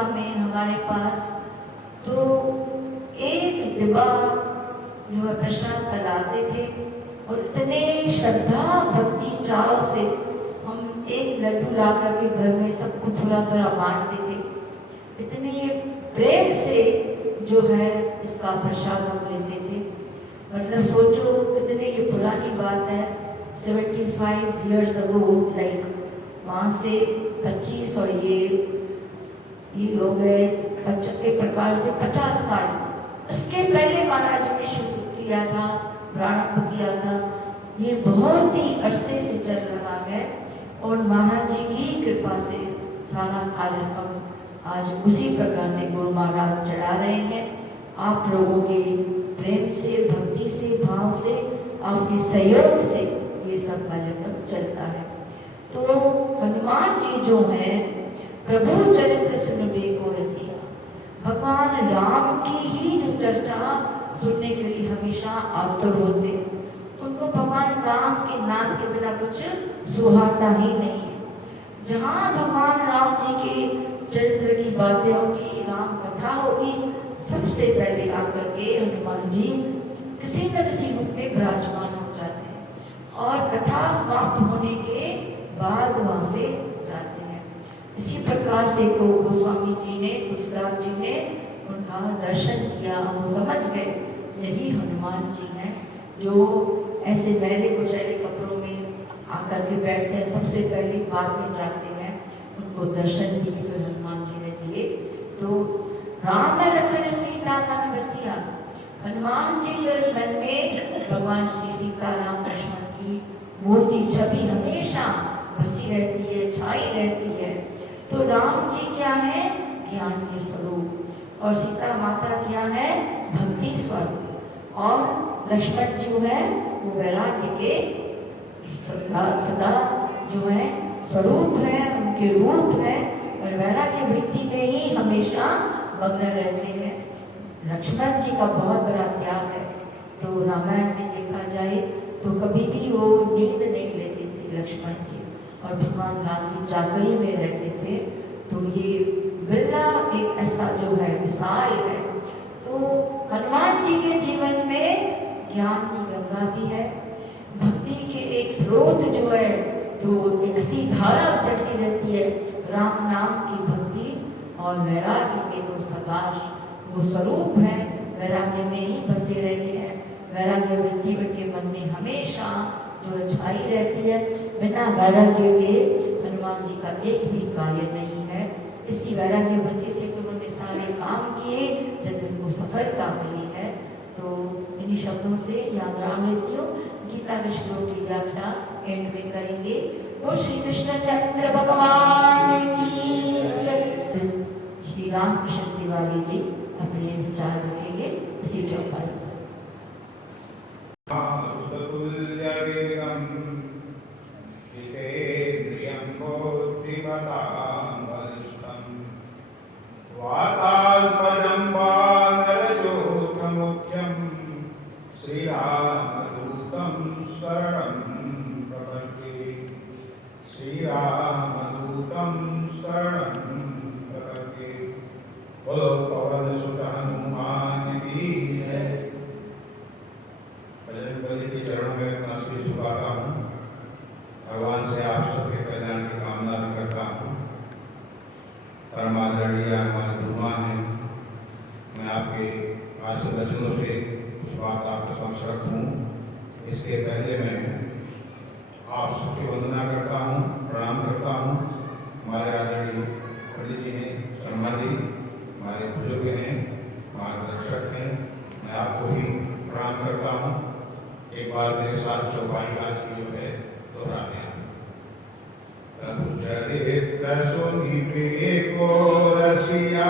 वाटिका में हमारे पास तो एक डिब्बा जो है प्रसाद का लाते थे और इतने श्रद्धा भक्ति चाव से हम एक लड्डू ला करके घर में सबको थोड़ा थोड़ा बांटते थे। इतने प्रेम से जो है इसका प्रसाद हम लेते थे। मतलब सोचो कितने ये पुरानी बात है, 75 years ago, लाइक वहाँ से 25 और ये हो गए एक प्रकार से 50 साल। इसके पहले महाराज जी ने शुरू किया था, प्रारंभ किया था। ये बहुत ही अरसे से चल रहा है और महाराज जी की कृपा से सारा कार्यक्रम आज उसी प्रकार से गुरु महाराज चला रहे हैं। आप लोगों के प्रेम से, भक्ति से, भाव से, आपके सहयोग से ये सब कार्यक्रम चलता है। तो हनुमान जी जो है प्रभु चरित्र सुनबे को रसिया, भगवान राम की ही जो चर्चा सुनने के लिए हमेशा आतुर होते। उनको भगवान राम के नाम के बिना कुछ सुहाता ही नहीं है। जहाँ भगवान राम जी के चरित्र की बातें होगी, राम कथा होगी, सबसे पहले आकर के हनुमान जी किसी न किसी रूप में विराजमान हो जाते हैं और कथा समाप्त होने के बाद वहां से जाते हैं। इसी प्रकार से तो गोस्वामी जी ने, तुलसीदास जी ने उनका दर्शन किया, वो समझ गए यही हनुमान जी हैं जो ऐसे मैले कुचैले कपड़ों में आकर के बैठते हैं, सबसे पहले बाद में जाते हैं। उनको दर्शन दिए फिर हनुमान जी ने दिए। तो राम लखन सीता मन बसिया, हनुमान जी जो मन में भगवान श्री सीता राम लक्ष्मण की मूर्ति छवि हमेशा बसी रहती है, छाई रहती है। तो राम जी क्या है? ज्ञान के स्वरूप, और सीता माता क्या है? भक्ति स्वरूप, और लक्ष्मण जो है वो वैराग्य के सदा जो है स्वरूप है, उनके रूप है, और वैराग्य वृत्ति में ही हमेशा मग्न रहते हैं। लक्ष्मण जी का बहुत बड़ा त्याग है। तो रामायण में देखा जाए तो कभी भी वो नींद नहीं लेते थे लक्ष्मण जी, और भगवान राम की चाकरी में रहते थे। तो ये बिरला एक ऐसा जो है मिसाल है। तो हनुमान जी के जीवन में ज्ञान की गंगा भी है, भक्ति के एक स्रोत जो है, जो एक ऐसी धारा चलती रहती है, राम नाम की भक्ति, और वैराग्य के तो सदाश वो स्वरूप है, वैराग्य में ही बसे रहते हैं। वैराग्य वृत्ति के मन में हमेशा जो छाई रहती है। बिना वैराग्य के हनुमान जी का एक भी कार्य नहीं है। इसी वैराग्य वृत्ति से उन्होंने सारे काम किए जब उनको सफलता मिली है। तो इन्हीं शब्दों से याद राम लेती हूँ। गीता के श्लोक की व्याख्या एंड में करेंगे। वो श्री कृष्ण चंद्र भगवान की जय। श्री राम कृष्ण तिवारी जी अपने विचार रखेंगे इसी चौपाई पर। भगवान से आप सबके कल्याण की कामना भी करता हूँ। परमादरणीय हमारे गुरुमान हैं, मैं आपके आशीर्वचनों से उस बात आपके समक्ष रखूँ। इसके पहले मैं आप सबकी वंदना करता हूँ, प्रणाम करता हूँ। हमारे आदरणीय पंडित जी हैं, शर्मा जी हमारे बुजुर्ग हैं, मार्गदर्शक हैं, मैं आपको भी प्रणाम करता हूँ। एक बार मेरे साथ चौपाई आज की जो है दोहराने प्रभु चरित्र सुनिबे को रसिया,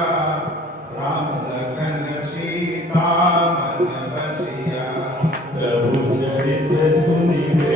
राम लखन सीता मन बसिया। प्रभु चरित्र सुनिबे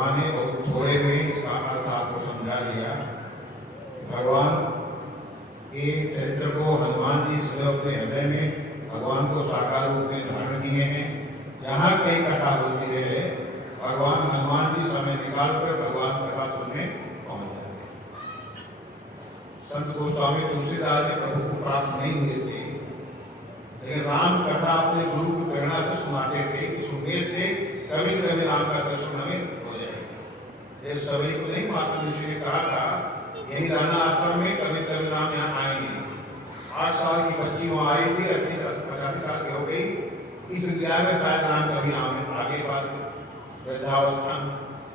माँ ने बहुत थोड़े में इसका अर्थ आपको समझा दिया। भगवान के चरित्र को हनुमान जी स्वयं अपने हृदय में भगवान को साकार रूप में धारण किए हैं। जहाँ कई कथा होती है भगवान हनुमान जी समय निकाल कर भगवान कथा सुनने पहुंच जाते हैं। संत गोस्वामी तुलसीदास जी प्रभु को प्राप्त नहीं हुए थे, लेकिन राम कथा अपने गुरु की प्रेरणा से सुनाते थे कि सुनने से कभी कभी राम का दर्शन हमें हो जाएगा। ये सभी को नहीं, माता ऋषि ने कहा था यही रहना आश्रम में, कभी कभी राम यहाँ आएंगे। 8 साल की बच्ची वहाँ आई थी, 80-85 साल की हो गई। इस विद्या में शायद राम कभी आगे बात वृद्धावस्था।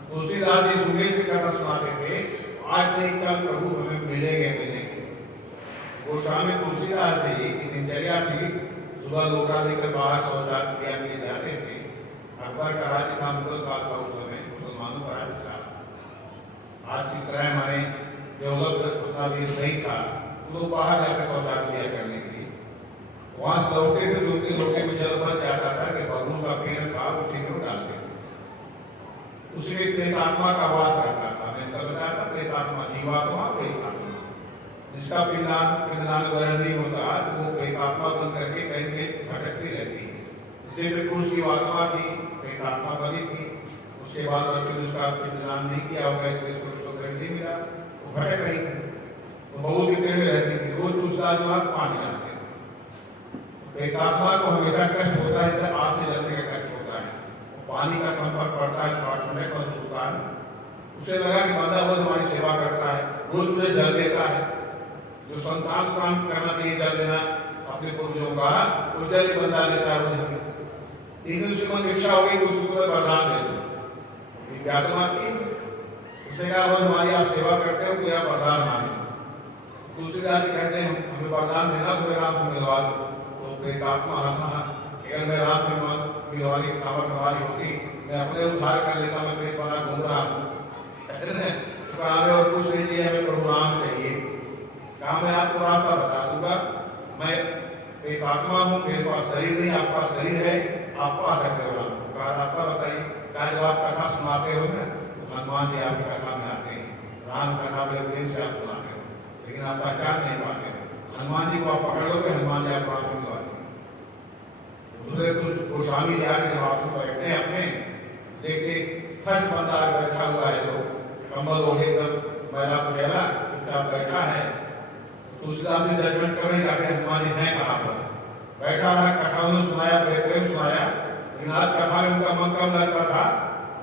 तुलसीदास जी सुबह से कथा सुनाते थे, आज नहीं कल प्रभु हमें मिलेंगे। गोस्वामी तुलसीदास जी की दिनचर्या थी, सुबह लोटा लेकर बाहर सौदा किया किए जाते थे। अकबर का राज्य था, मुगल काल का उस समय मुसलमानों का राज्य था। आज की तरह हमारे डेवलप उतना देश नहीं था, लोग बाहर जाकर सौदा किया करने के लिए। वहां से लौटे थे, उनके लोटे में जल भर जाता था कि बबूल का पेड़ था, उसी में डालते थे। उसी में प्रेतात्मा का वास करता था। मैंने कल बताया था, प्रेतात्मा जीवात्मा प्रेतात्मा, जिसका पिंडदान ग्रहण नहीं होता तो वो प्रेतात्मा बन करके कहीं कहीं भटकती रहती है। इसलिए पुरुष की आत्मा थी, प्रेतात्मा बनी थी। उसके बाद उसका पिंडदान नहीं किया होगा, इसलिए उसको ग्रहण नहीं मिला, वो भटक रही थी। तो बहुत ही पेड़ में रहती थी, रोज दूसरा पानी डालते थे। प्रेतात्मा को हमेशा कष्ट होता है, जैसे आग से जलने का कष्ट होता है। पानी का संपर्क पड़ता है, महसूस होता है। उसे लगा कि बंदा रोज हमारी सेवा करता है, रोज मुझे जल देता है। जो संतान प्राप्त करना चाहिए जल देना अपने पूर्वजों का, वो जल बंदा देता है मुझे। लेकिन उसकी मन इच्छा हो गई, उसको वरदान दे दो। व्यात्मा की उसने कहा रोज हमारी आप सेवा करते हो, कोई आप वरदान मांगे। तुलसीदास जी कहते हैं हमें वरदान देना तो मैं राम से मिलवा दो। तो प्रेतात्मा हंसा, अगर मैं राम से मिलवाने की सामर्थ्य हमारी होती, मैं अपने उद्धार कर लेता, मैं पेट बना घूम रहा हूँ। और कुछ नहीं चाहिए, हमें प्रभु राम चाहिए। कहा मैं आपको रास्ता बता दूंगा, मैं एक आत्मा हूँ, मेरे पास शरीर नहीं, आपका शरीर है, आप पा सकते हो राम। कहा रास्ता बताइए। कहा जब आप कथा सुनाते हो ना, तो हनुमान जी आपकी कथा में आते हैं। राम कथा में प्रेम से आप सुनाते हो, लेकिन आप पहचान नहीं पाते हो। हनुमान जी को आप पकड़ लो, हनुमान जी आपको राम मिलवाते हैं। दूसरे कुछ गोस्वामी जी आके आप बैठते हैं अपने, देखते खर्च बंदा बैठा हुआ है, तो कम्बल ओढ़े कर मैला कुचैला चुपचाप बैठा है। तुलसीदास जी जजमेंट करने जाके हनुमान जी हैं कहाँ पर बैठा था। कथा उन्होंने सुनाया, प्रेम सुनाया, लेकिन आज कथा में उनका मन कम लगता था।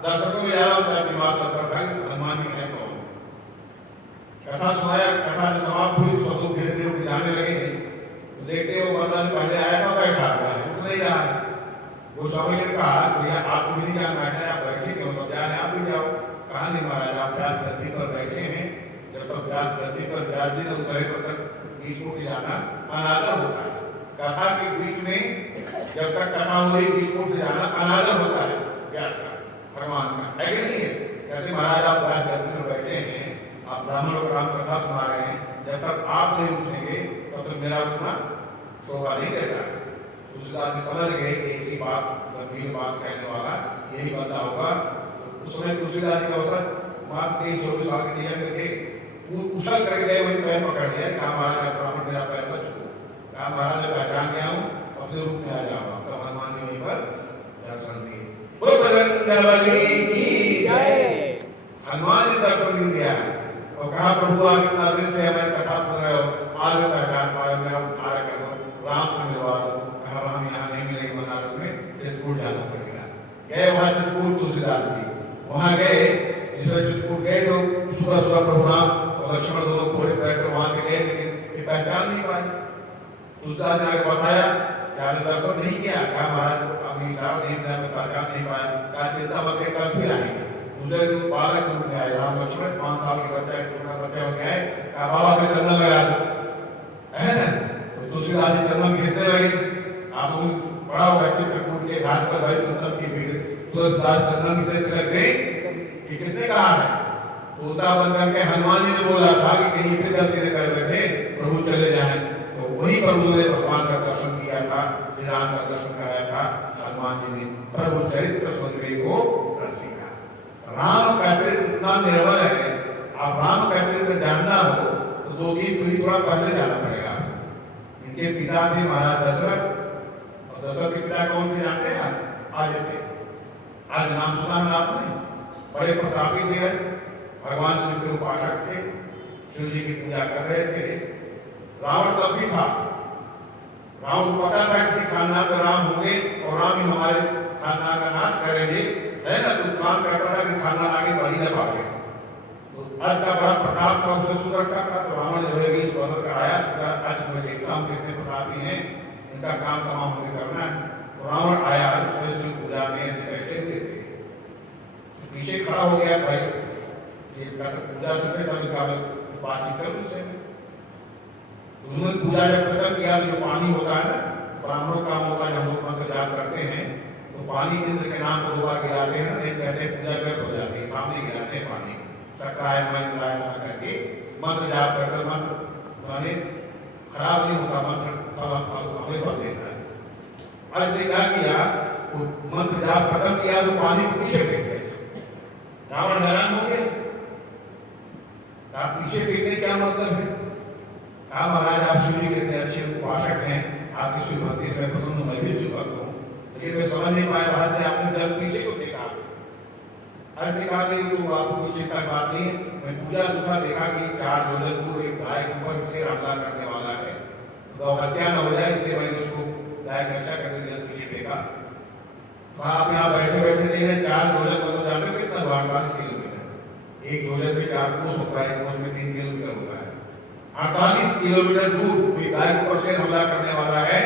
दर्शकों में ज्यादा उनका दिमाग चलता था कि हनुमान जी है कौन। कथा सुनाया, कथा जब समाप्त हुई तो सब लोग धीरे धीरे जाने लगे। तो देखते हो वरदान पहले आया था, बैठा हुआ है, उठ नहीं रहा है। वो स्वामी ने कहा भैया आपको भी नहीं जाना बैठा है, आप बैठे क्यों, तो जा रहे आप भी जाओ। कहा नहीं महाराज, आप व्यास गद्दी पर बैठे हैं, जब तक व्यास गद्दी पर व्यास जी ने उतरे तब तक बीच को जाना अनादर होता है। कथा के बीच में जब तक कथा हो रही, बीच को जाना अनादर होता है व्यास का, भगवान का, है कि नहीं है? कहते महाराज आप व्यास गद्दी पर बैठे हैं, आप ब्राह्मणों को राम कथा सुना रहे हैं, जब तक आप नहीं उठेंगे तब तक मेरा उठना शोभा नहीं देता है। तुलसीदास जी समझ गए कि ऐसी बात, गंभीर बात कहने वाला यही बंदा होगा। उस समय तुलसीदास जी का अवसर मात्र 24 साल के लिए करके उछल कर गए, वही पैर पकड़ लिया। कहा महाराज ब्राह्मण मेरा पैर पर छू। कहा महाराज मैं पहचान गया हूँ, अपने रूप में आ जाऊंगा। तो हनुमान जी वहीं पर दर्शन दिए। बोलो बजरंग बली की जय। हनुमान जी दर्शन दिया और कहा प्रभु आप इतना दिन से हमें कथा सुन रहे हो, आज मैं पहचान पाया, मेरा उद्धार कर दो, राम से मिलवा दो। कहा राम यहाँ नहीं मिलेगी, बनारस में चित्रकूट जाना पड़ेगा। गए वहां चित्रकूट, तुलसीदास जी वहां गए। चित्रकूट गए तो सुबह सुबह प्रभु राम और लक्ष्मण दोनों घोड़े बैठकर वहां से गए, लेकिन ये पहचान नहीं पाए। तुलसीदास ने आगे बताया कि आपने दर्शन नहीं किया। कहा महाराज अपनी इशारा नहीं दिया, पहचान नहीं पाया। कहा चिंता मत कल फिर आएंगे। दूसरे दिन बालक रूप में आए राम लक्ष्मण, 5 साल के बच्चा, छोटा बच्चा हो गया है। कहा बाबा के चंदन लगा दो, है ना? तो तुलसीदास जी चंदन खींचने लगे। आप बड़ा हुआ चित्रकूट के घाट पर भाई चंदन की भीड़, तुलसीदास चंदन से तिलक गए। ये किसने कहा है? तोता बन करके हनुमान जी ने बोला था कि कहीं फिर गलती न कर बैठे, प्रभु चले जाए। तो वहीं पर उन्होंने भगवान का दर्शन किया था, श्री राम का दर्शन कराया था। हनुमान जी ने प्रभु चरित्र सुन को सीखा। राम इतना निर्बल है, आप राम का चरित्र जानना हो तो 2-3 पीढ़ी थोड़ा पहले जाना पड़ेगा। इनके पिता थे महाराज दशरथ, और दशरथ के पिता कौन थे जानते हैं? आज थे, आज नाम सुना है आपने? बड़े प्रतापी थे, भगवान शिव के उपासक थे, शिव जी की पूजा कर रहे थे। रावण तब भी था, रावण को पता था किसी खानदान का राम होंगे और राम ही हमारे खानदान का नाश करेंगे, है ना? तो काम करता था कि खानदान आगे बढ़ ही ना पाए। तो आज का बड़ा प्रताप था, उसने सुन रखा था। तो रावण जो है 20 वर्ष का आया, आज मैं देखता हूँ कितने प्रतापी हैं, इनका काम तमाम मुझे करना है। तो रावण आया, उसने पूजा में बैठे हुए थे, पीछे खड़ा हो गया, भाई ये पूजा से बातचीत कर उनसे। उन्होंने पूजा जब खत्म किया, जो पानी होता है ना, ब्राह्मणों का काम होता है, जब लोग मंत्र जाप करते हैं तो पानी इंद्र के नाम पर 2 बार गिराते हैं ना, एक कहते हैं पूजा व्यर्थ हो जाती है, सामने गिराते हैं पानी, चक्राय मंत्राय करके मंत्र जाप करके मंत्र माने खराब नहीं होता, मंत्र हमें भर देता है। आज ने क्या किया, वो मंत्र जाप खत्म किया तो पानी पीछे फेंक गए। रावण हैरान हो गया, आप पीछे फेंकने क्या मतलब है? कहा महाराज आप शिव जी के इतने अच्छे उपासक हैं, आपकी शिव भक्ति से मैं पसंद हूँ, मैं भी शिव भक्त हूँ, लेकिन मैं समझ नहीं पाया वहां से आपने जब पीछे को देखा। अर्थ कहा कि तो आपको कोई चिंता की बात नहीं, मैं पूजा सुबह देखा कि 4 योजन दूर एक गाय के ऊपर शेर हमला करने वाला है, गौ हत्या न हो जाए, इसलिए मैंने उसको गाय की रक्षा करने के लिए पीछे फेंका। कहा आप यहाँ बैठे बैठे देख रहे 4 योजन मतलब जाने में कितना 48 किलोमीटर, एक योजन में 4 कोस होता है, कोस में 3 किलोमीटर होता है, 48 किलोमीटर दूर कोई गाय के ऊपर शेर हमला करने वाला है।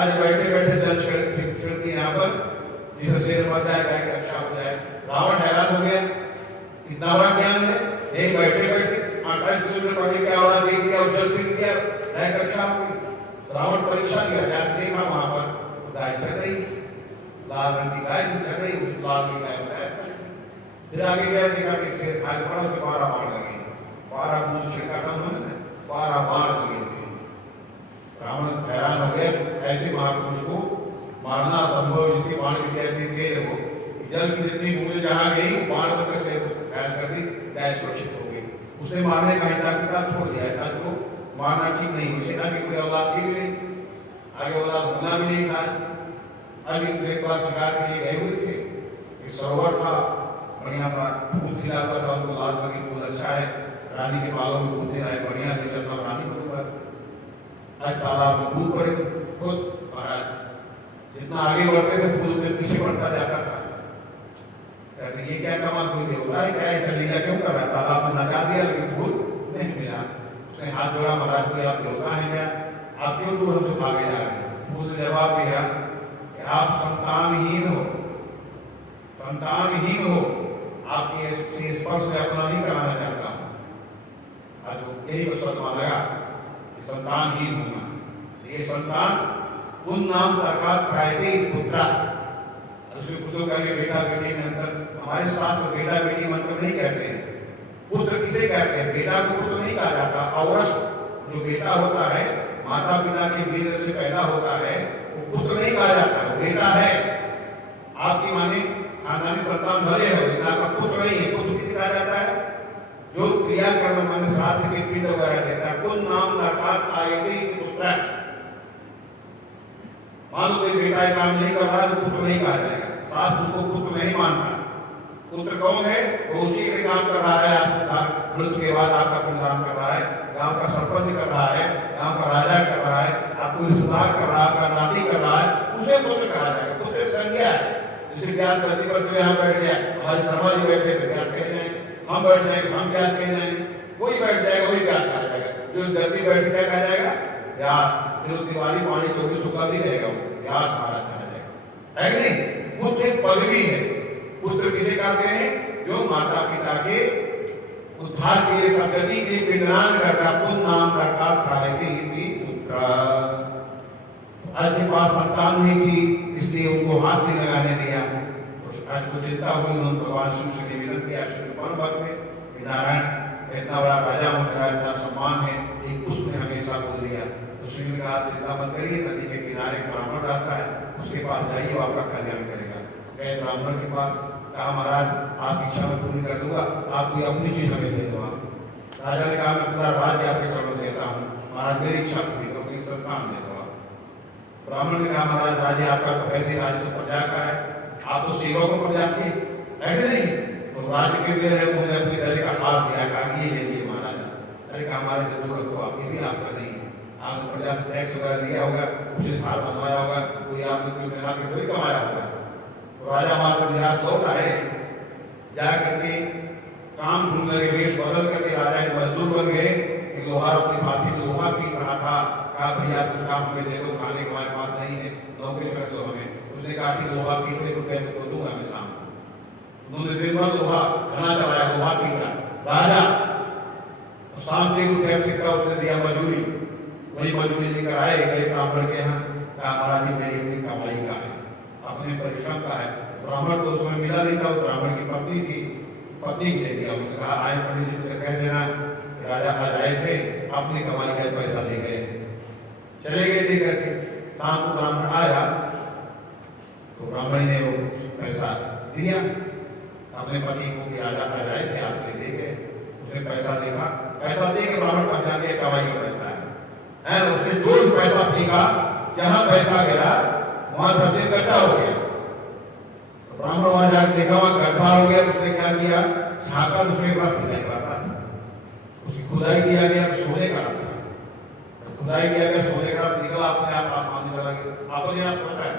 आज बैठे बैठे जल छिड़ती यहाँ पर, जिसे शेर मर जाए, गाय की रक्षा हो जाए। रावण हैरान हो गया, इतना बड़ा ज्ञान है, एक बैठे बैठे 28 किलोमीटर पानी की आवाज दे दिया और जल फेंक दिया, गाय की रक्षा हो गई। रावण परीक्षा दिया, जाकर देखा वहां पर गाय चढ़ रही, लाल रंग की गाय चढ़ रही, उस लाल की गाय बताया। फिर आगे गया, देखा कि शेर खाए पड़ा, उसके 12 बाण लगे, 12 बूंद छिड़का था उन्होंने, 12 बाण लगे थे। रावण हैरान हो गया, ऐसे महापुरुष को मारना संभव, जिसकी बाण की ऐसी तेज हो, जल की जितनी बूंदें जहां गई बाण पकड़ से घायल कर दी, गाय सुरक्षित हो गई। उसने मारने का हिसाब किताब छोड़ दिया था, तो मारना ठीक नहीं, सेना की कोई औलाद थी भी नहीं, आगे औलाद होना भी नहीं था। अभी एक बार शिकार के लिए गए हुए थे, एक सरोवर था, बढ़िया था, फूल खिला हुआ था, उनको लाश लगी, फूल अच्छा है, रानी के बालों में बूंदे आए, बढ़िया से चलना रानी को आज तालाब में दूध पड़े खुद महाराज, जितना आगे बढ़ते थे फूल में पीछे बढ़ता जाता था। ये क्या कमाल कोई होता है क्या, ऐसा लीला क्यों कर रहा? तालाब में नचा दिया लेकिन फूल नहीं मिला। उसने हाथ जोड़ा, महाराज कोई आप देवता है क्या, आप क्यों दूर हमसे भागे जा रहे हैं? फूल ने जवाब दिया कि आप संतानहीन हो, संतानहीन हो, आपकी स्पर्श में अपना नहीं कराना चाहता हूं। आज यही शब्द माना संतानहीन होना, ये संतान उन नाम का पुत्र, उसमें पुत्रों का बेटा बेटी में अंतर। हमारे साथ तो बेटा बेटी मंत्र नहीं कहते हैं, पुत्र किसे कहते हैं? बेटा को पुत्र नहीं कहा जाता, औरस जो बेटा होता है माता पिता के वीर से पैदा होता है, वो पुत्र नहीं कहा जाता, वो बेटा है। आपकी माने खानदानी संतान भले हो, लेकिन आपका पुत्र नहीं है। पुत्र किसे कहा जाता है? जो क्रियाकर्म मन श्राद्ध के पिंड वगैरह देता है, कुल नाम पुत्र। मान लो कोई बेटा काम नहीं कर रहा तो पुत्र नहीं कहा जाएगा, सास उसको पुत्र नहीं मानता। पुत्र कौन है? वो उसी के काम कर रहा है, आप मृत्यु के बाद आपका काम कर रहा है, गांव का सरपंच कर रहा है, गांव का राजा कर रहा है, आपको रिश्तेदार कर रहा है, आपका नाती कर रहा है, उसे पुत्र कहा जाएगा। पुत्र संज्ञा है। जैसे ज्ञान धरती पर जो यहाँ बैठ गया, हमारे शर्मा जी बैठे तो व्यास कह जाएंगे, हम बैठ जाएंगे हम व्यास कह जाएंगे, कोई बैठ जाएगा वही व्यास कहा जाएगा। जो धरती बैठ क्या कहा जाएगा? व्यास। जो दिवाली पानी 24 होगा भी रहेगा, व्यास महाराज कहा जाएगा, है कि नहीं? पुत्र एक पदवी है। पुत्र किसे कहते हैं? जो माता पिता के उद्धार के लिए सदगति के विधान करता, पुत्र नाम करता पुत्र। आज के पास संतान नहीं थी, इसलिए उनको हाथ नहीं लगाने दिया। आज को चिंता हुई, उन्होंने भगवान शिव से निवेदन किया, नारायण इतना बड़ा राजा हो, मेरा इतना सम्मान है, एक उसने हमेशा बोल दिया। तो शिव ने कहा चिंता मत करिए, नदी के किनारे ब्राह्मण रहता है, उसके पास जाइए, आपका कल्याण करेगा। गए ब्राह्मण के पास, कहा महाराज आपकी इच्छा मैं पूरी कर दूंगा, आप कोई अपनी चीज हमें दे दो। राजा ने कहा मैं पूरा राज्य आपके चरणों में देता हूँ, महाराज मेरी इच्छा पूरी करो, कोई संतान दे दो। ब्राह्मण ने कहा महाराज राज्य आपका तो है, राज्य तो प्रजा का है, आप तो सेवकों प्रजा के ऐसे नहीं, तो राज्य के लिए उन्होंने अपने गले का हाथ दिया, कहा ये ले लीजिए महाराज। अरे कहा हमारे से दूर रखो, आप ये भी आपका नहीं है, आपने प्रजा से टैक्स वगैरह दिया होगा, उसे हार बनवाया होगा, कोई आपने कोई मेहनत के कोई कमाया होगा। तो राजा वहां से निराश हो रहा है, जा करके काम ढूंढ लगे, वेश बदल करके राजा के मजदूर बन गए। लोहार अपनी फांसी में लोहा पीट रहा था, कहा भैया कुछ काम हमें दे दो, खाने के हमारे पास नहीं है, नौकरी कर दो हमें। उसने कहा कि लोहा पीटे रुपये में तो दूंगा मैं शाम को। उन्होंने दिन भर लोहा घना चलाया, लोहा पीटा राजा, शाम के रुपये सिक्का उसने दिया मजदूरी, वही मजदूरी लेकर आए गए ब्राह्मण के यहाँ, कहा महाराज जी मेरी अपनी कमाई का है, अपने परिश्रम का है। ब्राह्मण तो उसमें मिला नहीं था, वो ब्राह्मण की पत्नी थी, पत्नी को दे दिया। उन्होंने कहा आए पंडित जी को कह देना राजा आज आए थे, अपनी कमाई का पैसा दे गए, चले गए दे करके। शाम को ब्राह्मण आया तो ब्राह्मण ने वो पैसा दिया अपने पति को कि राजा आज आए थे, आपसे दे गए। उसने पैसा देखा, पैसा दे के ब्राह्मण पहचान के कमाई का पैसा है। उसने जो पैसा फेंका, जहां पैसा गया वहां धरती गड्ढा हो गया। ब्राह्मण वहां जाकर देखा, वहां गड्ढा हो गया। उसने क्या किया, झांका, उसमें बात नहीं करता था, उसकी खुदाई किया गया, सोने का था, खुदाई किया गया, सोने का निकला, अपने आप आसमान में चला गया, अपने आप पता है।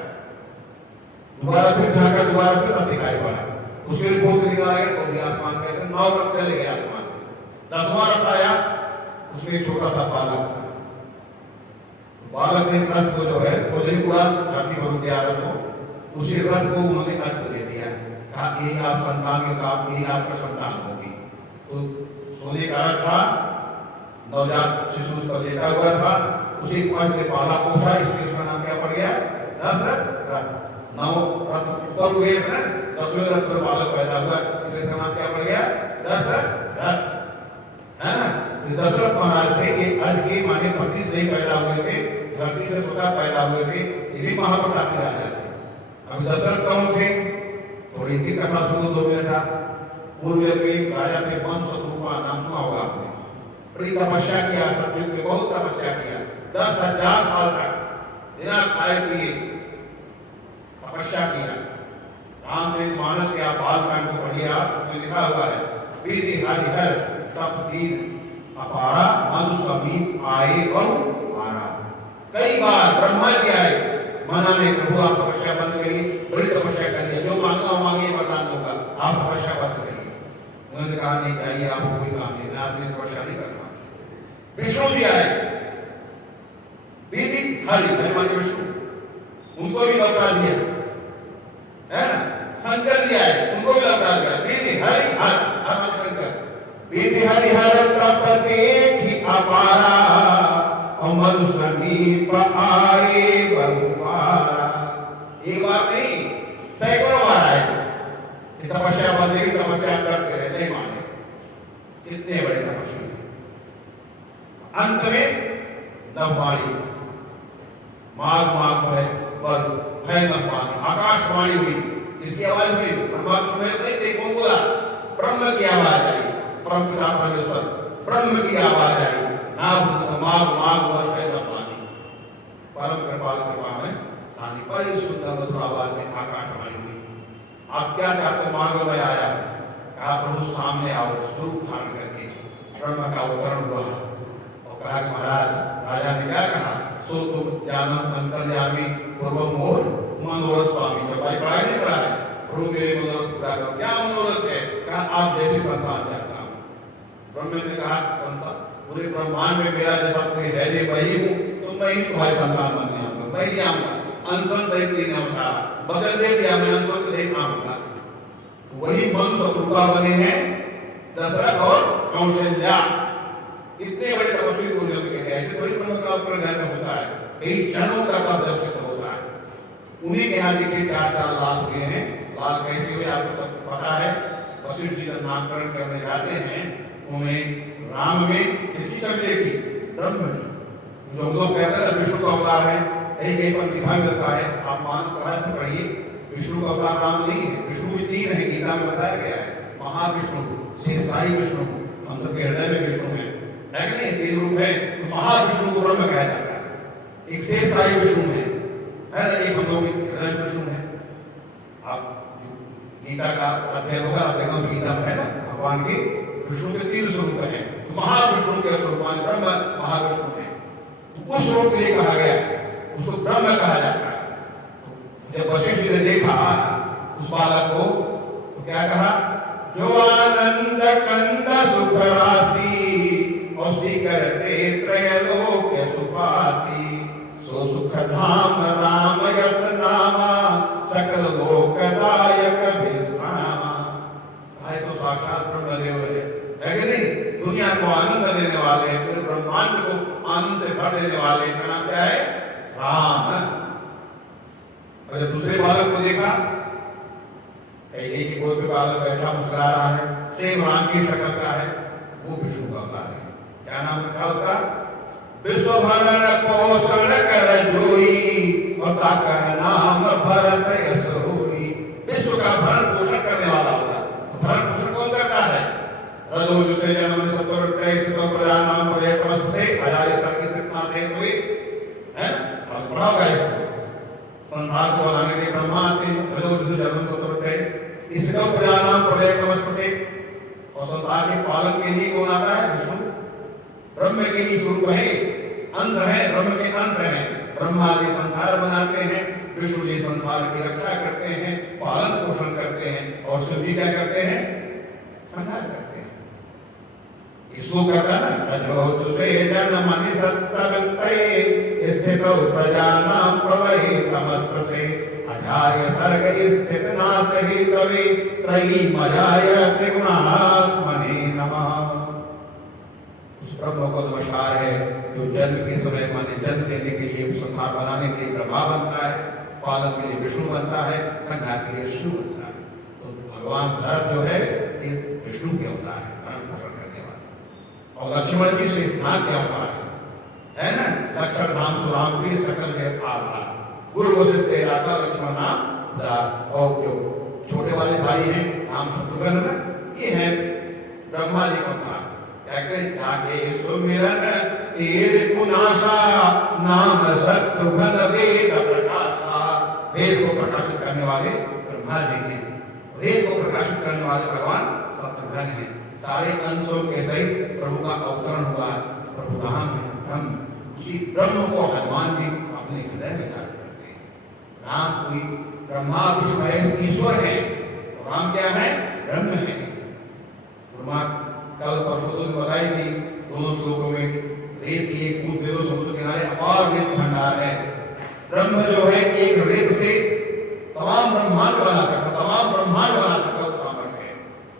दोबारा फिर झांका, दोबारा फिर अब दिखाई पड़ा, उसके रिपोर्ट निकला गया तो भी आसमान में ऐसे 9 रथ चले गए आसमान में। 10वां रथ आया, उसमें एक छोटा सा बालक था। बालक से रथ को जो है वो नहीं पूरा धरती पर उनके आदत हो, उसी रथ को उन्होंने अर्थ को दे दिया, कहा यही आप संतान का, यही आपका संतान होगी। तो सोने का रथ था, नवजात शिशु उस पर लेटा हुआ था, उसी कुछ में पाला पोसा, इसलिए उसका नाम क्या पड़ गया, दशरथ रथ। 9 रथ ऊपर हुए हैं, 10वें रथ पर बालक पैदा हुआ, इसलिए इसका नाम क्या पड़ गया, दशरथ रथ, है ना। दशरथ महाराज थे, ये अर्थ के माने पति से नहीं पैदा हुए थे, धरती से स्वतः पैदा हुए थे, ये भी महाप्रतापी राजा थे। अब दशरथ कौन थे, थोड़ी सी कथा सुनो 2 मिनट। पूर्व में राजा थे वंश शत्रुघ्न, नाम सुना होगा आपने, बड़ी तपस्या किया, सतयुग में बहुत तपस्या किया, 10,000 साल तक बिना खाए पिए तपस्या किया। रामचरित मानस के आप बालकांड को पढ़िए, उसमें लिखा हुआ है, विधि हरिहर तप दीन अपारा, मनु समीप आए बहु आरा। कई बार ब्रह्मा जी आए, मना ने प्रभु आप तपस्या बंद करिए, बड़ी तपस्या करिए, जो मांगना हो मांगिए, वरदान होगा, आप तपस्या बंद करिए। उन्होंने कहा नहीं चाहिए, आपको कोई काम नहीं, आपने तपस्या नहीं करना। विष्णु जी आए, विधि हरि मान विष्णु, उनको भी लौटा दिया, है ना। शंकर जी आए, उनको भी लौटा दिया, विधि हरि हर शंकर, विधि हरि हर तप देखी अपारा, और मनु समीप आए बहुबारा। एक बार नहीं, सैकड़ों बार आए, तपस्या बंदी, तपस्या करते रहे, नहीं माने, इतने बड़े तपस्या। अंत में नववाणी, माघ माघ भय नववाणी, आकाशवाणी हुई, इसकी आवाज हुई, परमात्मा में नहीं थे, कौन बोला, ब्रह्म की आवाज आई, परम परमेश्वर ब्रह्म की आवाज आई, माघ माघ भय नववाणी, परम कृपाल कृपा में शांति, बड़ी सुंदर मधुर आवाज में आकाशवाणी हुई। आप क्या चाहते, मांगो मैं आया। कहा प्रभु सामने आओ, स्वरूप धारण करके ब्रह्म का अवतरण हुआ, और कहा कि महाराज, राजा ने क्या कहा, सो तुम जानम अंतर्यामी पूर्व मोर मनोरथ स्वामी। जब भाई पढ़ाई नहीं पढ़ा है, प्रभु मेरे मनोरथ पूरा करो। क्या मनोरथ है, कहा आप जैसी संतान चाहता हूँ। ब्रह्म ने कहा संतान, पूरे ब्रह्मांड में मेरा जैसा कोई है नहीं, वही हूँ, तो मैं ही तुम्हारी संतान बन जाऊंगा, मैं ही आऊंगा, अंशन सहित नहीं होता, बदल दे दिया, मैं अंशन सहित आऊंगा। वही वंश शत्रुघ्न बने हैं दशरथ और कौशल्या। इतने बड़े तपस्वी को ऐसे बड़ी परंपरा घर में होता है, कई जनों का दर्शक होता है। उन्हीं के यहाँ देखिए 4 लाल हुए हैं। लाल कैसे हुए आपको सब पता है। वशिष्ठ जी का नामकरण करने जाते हैं, उन्हें राम में किसकी छवि देखी, ब्रह्म की। जो लोग कहते हैं विष्णु का अवतार है, कहीं कहीं पर दिखाई देता है। आप मानस सहस्त्र पढ़िए, विष्णु का अवतार राम नहीं है। विष्णु भी तीन है, गीता में बताया गया है। महाविष्णु, शेषशायी विष्णु, हम सबके हृदय में विष्णु है कि नहीं? तीन रूप है। तो महाविष्णु को ब्रह्म कहा जाता है। एक शेषशायी विष्णु है, एक हम लोग हृदय में विष्णु है। आप गीता का अध्ययन होगा, आप देखो गीता में है ना, भगवान के विष्णु के तीन स्वरूप है। तो महाविष्णु के स्वरूप ब्रह्म महाविष्णु है। तो उस स्वरूप के लिए कहा गया, उसको ब्रह्म कहा जाता है। तो जब वशिष्ठ जी ने देखा उस बालक को, तो क्या कहा? जो आनंद कंद सुख राशि और करते त्रैलोक्य सुखासी, सो सुख धाम राम यस नामा सकल लोकदायक विश्रामा। भाई तो साक्षात ब्रह्मदेव है कि नहीं? दुनिया को आनंद देने वाले, पूरे ब्रह्मांड को आनंद से भर देने वाले का नाम क्या है? राम। और जब दूसरे बालक को देखा, एक कोई भी बालक बैठा मुस्कुरा रहा है, सेम राम की शक्ल का है, वो विष्णु का अवतार है। क्या नाम लिखा उसका? विश्व भरण पोषण कर जोई और ताकर नाम भरत यश होई। विश्व का भरण पोषण करने वाला होगा। तो भरण पोषण कौन करता है? रजोजु से जन्म सत्वर त्रय तो प्रजान नाम प्रय परस से हजार सत्य कितना से कोई है और पढ़ाओगा इसको। संसार को बनाने के ब्रह्मा आते हैं, रजोजु जन्म सत्वर त्रय, इसको प्रजान नाम प्रय परस से, और संसार के पालन के लिए कौन आता है? विष्णु। ब्रह्म के ही स्वरूप है, अंश है, ब्रह्म के अंश है। ब्रह्मा जी संसार बनाते हैं, विष्णु जी संसार की रक्षा करते हैं, पालन पोषण करते हैं, और शिव जी क्या करते हैं? संहार करते हैं। इसको कहता है रजो से जन्म मनि सत्तवंतये स्थितो प्रजानां प्रवहि तमस्त्र से अजाय सर्ग स्थित नासहि तवे त्रयी मजाय त्रिगुणात्मने नमः। ब्रह्म को नमस्कार है जो जन्म के समय माने जन्म देने के लिए, संसार बनाने के लिए ब्रह्मा बनता है, पालन के लिए विष्णु बनता है, संहार के लिए शिव बनता है। तो भगवान भरत जो है ये विष्णु के अवतार है, भरण पोषण करने वाले। और लक्ष्मण जी से स्नान के अवतार है ना? लक्ष्मण नाम सुराम भी सकल है आधार, गुरु वशिष्ठ तेरा लक्ष्मण नाम उदार। और जो छोटे वाले भाई हैं नाम शत्रुघ्न, ये है ब्रह्मा जी का अवतार। जाके सुमिरन तीर कुनासा नाम शत्रुघ्न वेद प्रकाशा। वेद को प्रकाशित करने वाले ब्रह्मा जी हैं, वेद को प्रकाशित करने वाले भगवान शत्रुघ्न हैं। सारे अंशों के सहित प्रभु का अवतरण हुआ। प्रभु राम है ब्रह्म, उसी ब्रह्म को हनुमान जी अपने हृदय में धारण करते हैं। राम कोई ब्रह्मा विष्णु ईश्वर है, तो राम क्या है? ब्रह्म है। कल परसों में बताई थी दोनों श्लोकों में, रेत की एक बूंद दे दो समुद्र किनारे, अपार रेत भंडार है। ब्रह्म जो है एक रेत से तमाम ब्रह्मांड बना सकता, तमाम ब्रह्मांड बना सकता उसका सामर्थ्य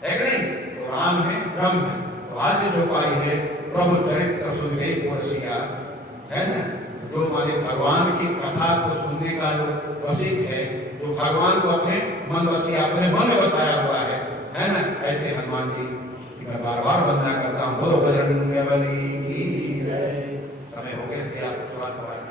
है कि नहीं? तो राम है, ब्रह्म है। तो आज जो पाई है प्रभु चरित्र सुविवेक वर्षिया है ना, जो हमारे भगवान की कथा को सुनने का जो वसीक है, जो भगवान को अपने मन वसिया, अपने मन में बसाया हुआ है ना? ऐसे हनुमान जी मैं बार बार वंदना करता हूँ। बोलो बजरंग बली की जय। समय हो गया इसलिए आप सवाल को आगे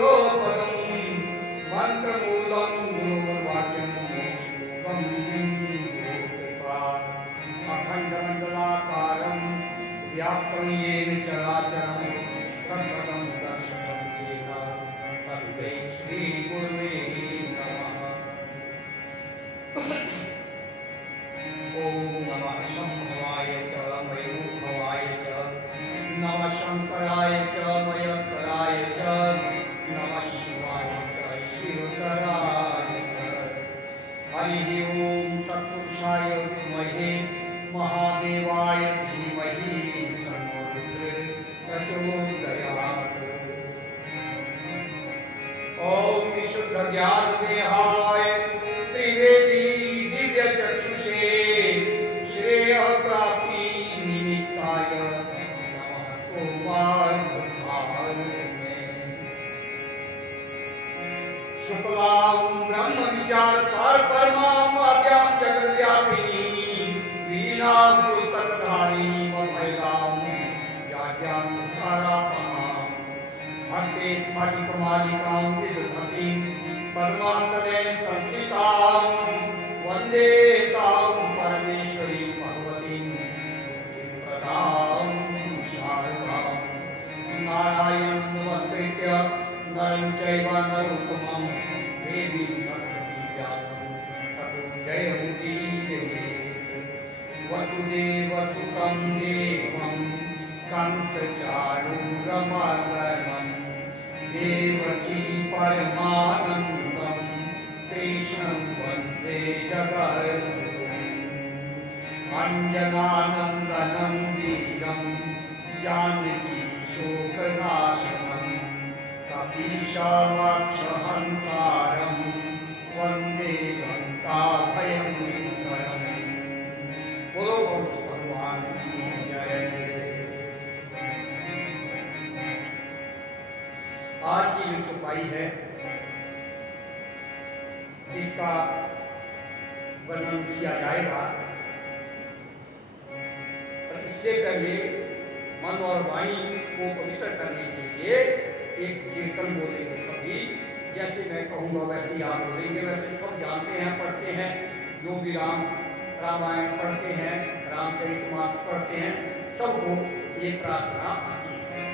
गुरोपदं मंत्रमूलं गुरुर्वाक्यं मोक्षं गुरुकृपा अखण्डमण्डलाकारं व्याप्तं येन चराचरं तत्पदं दर्शनं येन तस्मै श्रीगुरुवे नमः। ॐ नमः शम्भवाय च मयूखवाय च नमः शंकराय च मयस्कराय च नमः शिवाय च शिवतराय च। हरिः ओं तत्पुरुषाय विद्महे महादेवाय धीमहि तन्नो रुद्रः प्रचोदयात्। ॐ विशुद्ध ज्ञान देहाय त्रिवेदी दिव्य चक्षुषे श्रेय प्राप्ति निमित्ताय नमः सोमार्गधारिणे। शुक्लां ब्रह्म विचार सार परमां आद्यां जगद्व्यापिनी वीणां पुस्तकधारिणी अभयदां याज्ञां तुकारापहां हस्ते स्फटिकमालिकां विदधतीं पद्मासने संस्थितां वन्दे तां परमेश्वरीं भगवतीं मुक्तिप्रदां शारदां। नारायणं नमस्कृत्य नरं चैव नरोत्तमं देवीं सरस्वतीं व्यासं ततो जयमुदीरयेत्। वसुदेवसुतं देवं कंसचाणूरमर्दनं देवकी परमानन्दं कृष्णं वन्दे जगद्गुरुम्। अञ्जनानन्दनं वीरं जानकी शोकनाशनं कपीशावाक्षहन्तारं वन्दे लङ्काभयङ्करम्। बोलो भगवान की जय। आज की जो चौपाई है इसका वर्णन किया जाएगा, पर इससे पहले मन और वाणी को पवित्र करने के लिए एक कीर्तन बोलेंगे सभी। जैसे मैं कहूँगा वैसे ही आप बोलेंगे। वैसे सब जानते हैं, पढ़ते हैं, जो भी रामायण पढ़ते हैं, रामचरितमानस पढ़ते हैं, सबको ये प्रार्थना आती है।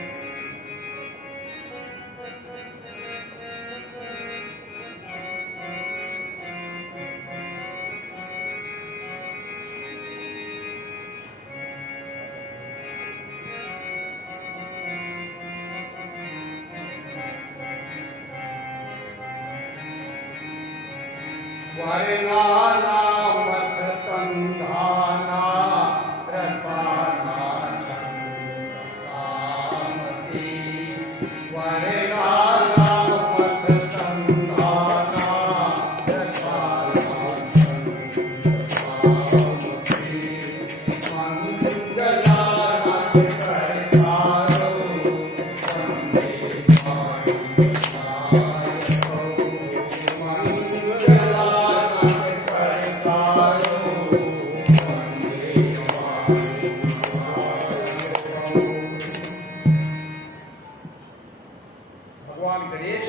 वर्णाना मथ संधाना रसाना चंद्रसामती। वर्णाना मथ संधाना रसाना चंद्रसामती। मंगलानाथ करतारो वंदे भगवान गणेश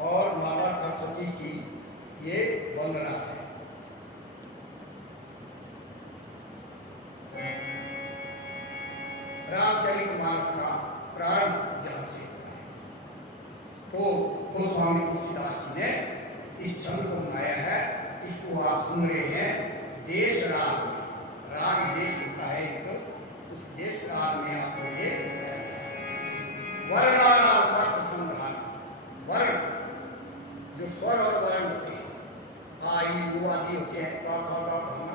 और माता सरस्वती की ये वंदना है। रामचरितमानस का प्रारंभ जहाँ से तो गोस्वामी तुलसीदास जी ने इस छंद को बनाया है। इसको आप सुन रहे हैं देश राग। राग देश होता है एक, उस देश राग में आपको ये वर्णाना अर्थ संधान। वर्ण जो स्वर और वर्ण होते हैं, आई वो आदि होते हैं,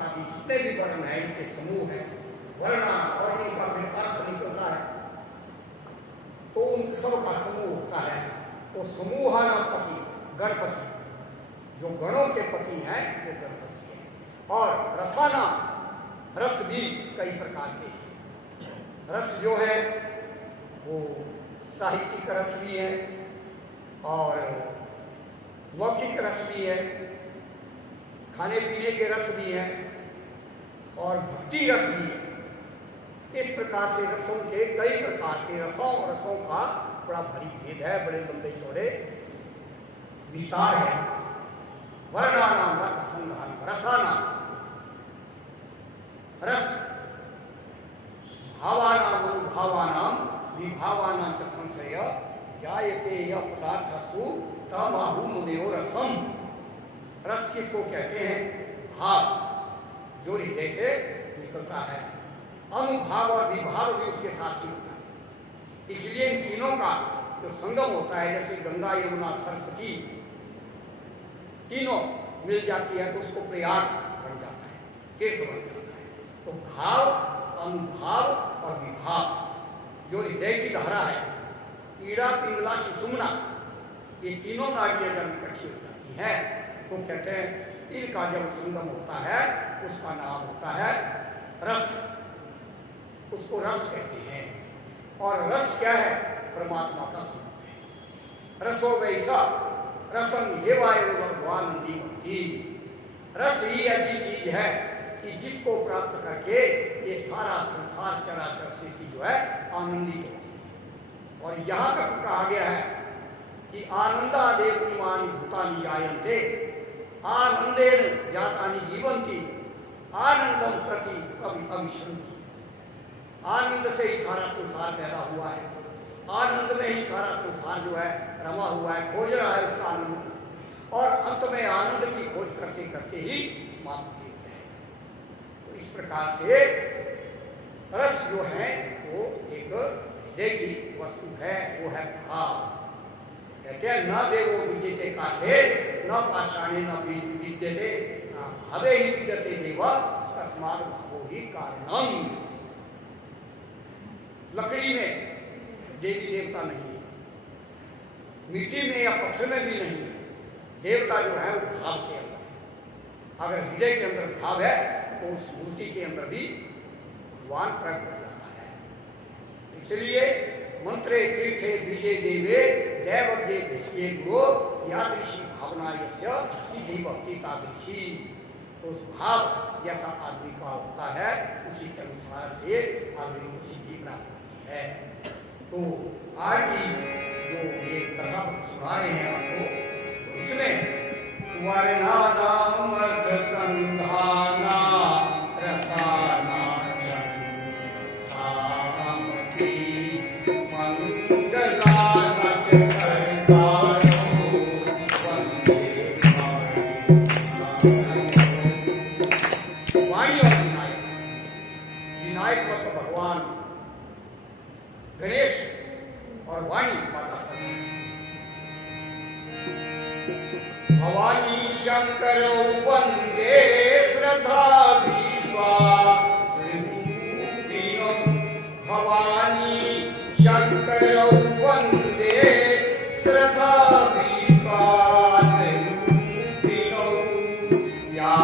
आदि जितने भी वर्ण हैं इनके समूह हैं वर्णा, और इनका फिर अर्थ निकलता है तो उन सब का समूह होता है। तो समूहानापति गणपति, जो गणों के पति हैं वो गणपति है। और रसाना, रस भी कई प्रकार के हैं। रस जो है वो साहित्यिक रस भी है और लौकिक रस भी है, खाने पीने के रस भी हैं और भक्ति रस भी है। इस प्रकार से रसों के कई प्रकार के रसों का बड़ा भारी भेद है, बड़े लंबे चौड़े विस्तार है। वर्णानाम अर्थ संधान रसानाम, रस भावानाम अनुभावानाम विभावानां च संशय जायते यः पदार्थस्तु तमाहु मुनयो रसम। रस किसको कहते हैं? भाव जो हृदय से निकलता है। अनुभाव और विभाव भी उसके साथ ही होता है। इसलिए इन तीनों का जो संगम होता है, जैसे गंगा यमुना सरस्वती तीनों मिल जाती है तो उसको प्रयाग बन जाता है, तीर्थ बन जाता है। तो भाव, अनुभाव और विभाव जो हृदय की धारा है, ईड़ा पिंगला सुषुम्ना, ये तीनों नाड़ियां जब इकट्ठी हो जाती है तो कहते हैं इनका जब संगम होता है उसका नाम होता है रस। उसको रस कहते हैं। और रस क्या है? परमात्मा का स्वरूप है। रसो वैसा रसम ये वायु भगवानंदी भक्ति। रस ही ऐसी चीज है कि जिसको प्राप्त करके ये सारा संसार चराचर सृष्टि जो है आनंदित होती है। और यहाँ तक कहा गया है कि आनंदादेव इमानि भूतानि जायन्ते आनंदेन जातानि जीवन्ति आनंदम प्रति अविशन्ति। आनंद से ही सारा संसार पैदा हुआ है, आनंद में ही सारा संसार जो है रमा हुआ है, खोज रहा है उसका आनंद, और अंत में आनंद की खोज करते करते ही समाप्त होते हैं। तो इस प्रकार से रस जो है वो एक हृदय की वस्तु है, वो है भाव। कहते हैं न देवो विद्यते काष्ठे न पाषाणे न विद्यते भावे ही विद्यते देव तस्माद् भावो ही कारणम। लकड़ी में देवी देवता नहीं है, मिट्टी में या पत्थर में भी नहीं है। देवता जो है वो भाव के अंदर है। अगर हृदय के अंदर भाव है तो उस मूर्ति के अंदर भी भगवान प्रकट हो जाता है। इसलिए मंत्रे तीर्थे द्विजे देवे दैवज्ञे दृश्ये गुरो यादृशी भावना यस्य सिद्धि भक्ति तादृशी। तो उस भाव जैसा आदमी का होता है उसी के अनुसार से आदमी को सिद्धि प्राप्त होती है। तो आज की जो ये कथा सुना रहे हैं आपको, तो इसमें वर्णानाम अर्थ संधाना रसाना भगवान गणेश और वाणी माता सरस्वती। भवानी शंकर वंदे श्रद्धा विश्वास भवानी शंकर वंदे श्रद्धा विश्वास या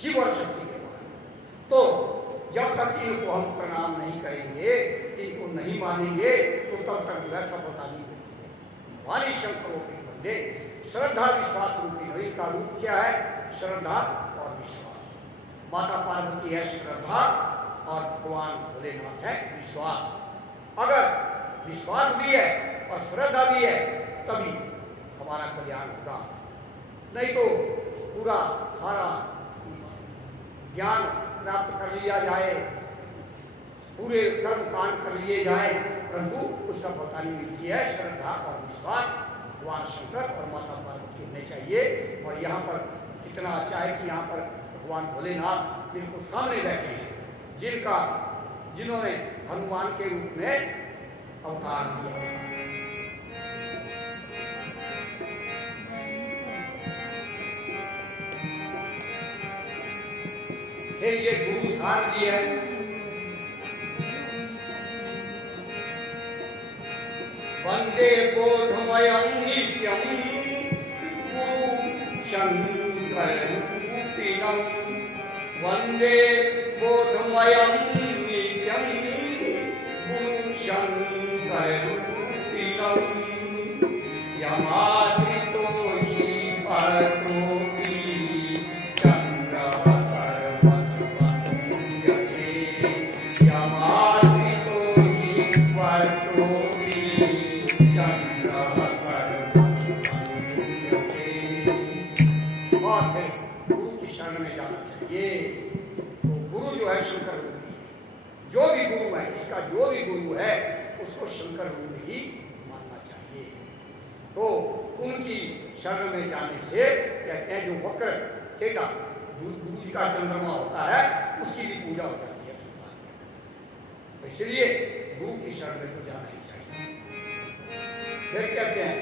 शिव और शक्ति के द्वारा। तो जब तक इनको हम प्रणाम नहीं करेंगे, इनको नहीं मानेंगे, तो तब तक जो है सफलता नहीं होती। भवानी शंकरों के बंदे श्रद्धा विश्वास रूपी। इनका रूप क्या है? श्रद्धा और विश्वास। माता पार्वती है श्रद्धा और भगवान भोलेनाथ है विश्वास। अगर विश्वास भी है और श्रद्धा भी है तभी हमारा कल्याण होगा, नहीं तो पूरा सारा ज्ञान प्राप्त कर लिया जाए, पूरे कर्म कांड कर लिए जाए, परंतु कुछ सफलता नहीं मिलती है। श्रद्धा और विश्वास भगवान शंकर और माता पार्वती होने चाहिए। और यहाँ पर कितना अच्छा है कि यहाँ पर भगवान भोलेनाथ बिल्कुल सामने बैठे हैं, जिन्होंने हनुमान के रूप में अवतार लिया। फिर ये गुरु स्थान भी है। वंदे बोधमयं नित्यं गुरु शंकररूपिणं। वंदे बोधमयं नित्यं गुरु शंकररूपिणं। यमाश्रितो हि परतोऽपि चन्द्रः सर्वत्र यमाश्रितो हि परतोऽपि चन्द्रः सर्वत्र। और फिर गुरु की शरण में जाना चाहिए। तो गुरु जो है शंकर रूप ही, जो भी गुरु है, जिसका जो भी गुरु है उसको शंकर रूप ही मानना चाहिए। तो उनकी शरण में जाने से कहते हैं जो वक्र टेढ़ा गुरु जी का चंद्रमा होता है उसकी भी पूजा हो जाती है संसार में। तो इसलिए गुरु की शरण में तो जाना ही चाहिए। फिर कहते हैं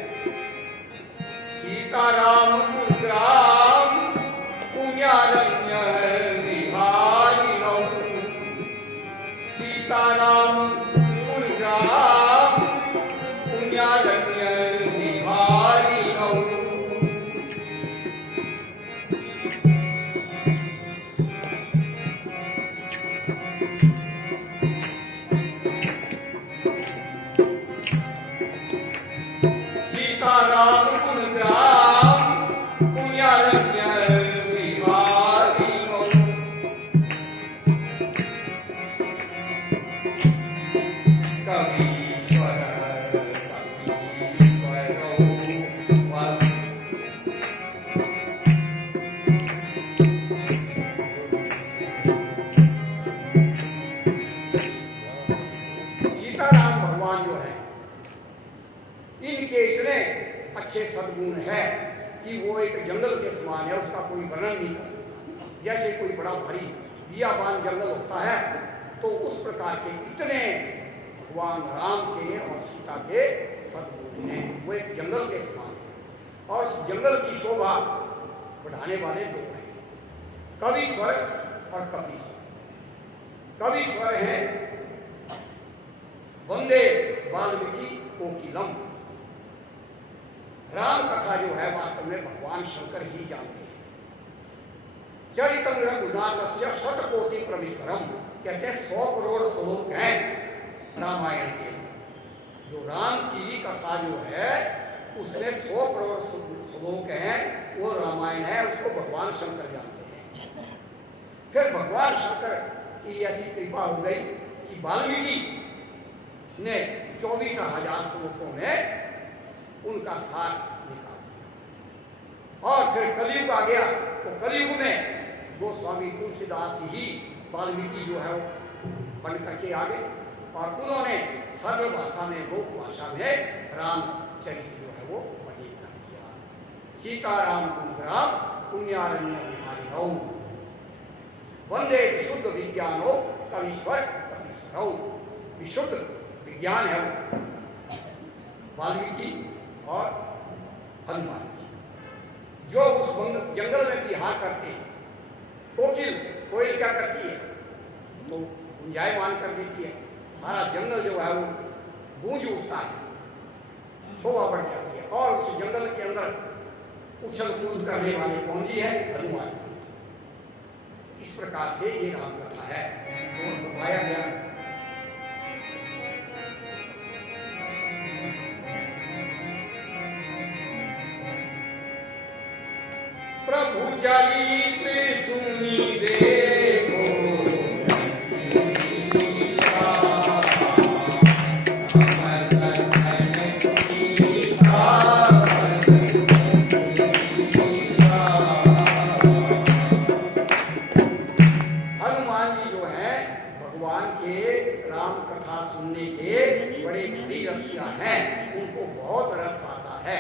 सीताराम गुरुग्राम पुण्यारण्य विहारिणौ। सीताराम गुरुग्राम पुण्यारण्य विहारिणौ। सीताराम गुरुग्राम पुण्यारण्य विहारिणौ। कवीश्वर कवीश्वरौ सीताराम भगवान जो है इनके इतने अच्छे सद्गुण है कि वो एक जंगल के समान है, उसका कोई वर्णन नहीं कर सकता। जैसे कोई बड़ा भारी बियाबान जंगल होता है तो उस प्रकार के इतने भगवान राम के और सीता के सद्गुण हैं। वो एक जंगल के समान है और इस जंगल की शोभा बढ़ाने वाले दो हैं, कवीश्वर और कपीश्वर। कवीश्वर हैं वंदे वाल्मीकि कोकिलम। राम कथा जो है वास्तव में भगवान शंकर ही जानते हैं। चरितं रघुनाथस्य शतकोटि प्रविष्टरम, कहते हैं 100 करोड़ श्लोक हैं रामायण के। जो राम की कथा जो है उसमें 100 करोड़ श्लोक हैं, वो रामायण है, उसको भगवान शंकर जानते हैं। फिर भगवान शंकर की ऐसी कृपा हो गई कि वाल्मीकि ने 24,000 श्लोकों में उनका सार निकाला। और फिर कलयुग आ गया तो कलयुग में गोस्वामी तुलसीदास ही वाल्मीकि जो है वो बन करके आ गए और उन्होंने सरल भाषा में, लोक भाषा में रामचरित्र जो है वो वर्णित कर दिया। सीताराम गुरुग्राम पुण्यारण्य विहारिणौ। वंदे विशुद्ध विज्ञानो कवीश्वर कपीश्वरौ। विशुद्ध विज्ञान है वाल्मीकि और हनुमान जो उस जंगल में विहार करते हैं। कोकिल क्या करती है तो गुंजायमान कर देती है, सारा जंगल जो है वो गूंज उठता है, शोभा बढ़ जाती है। और उस जंगल के अंदर उछल कूद करने वाले कौन जी है? हनुमान। इस प्रकार से ये राम कथा है तो बताया गया। प्रभु चरित्र सुनी देखो हनुमान जी जो है भगवान के राम कथा सुनने के बड़े भारी रसिया हैं, उनको बहुत रस आता है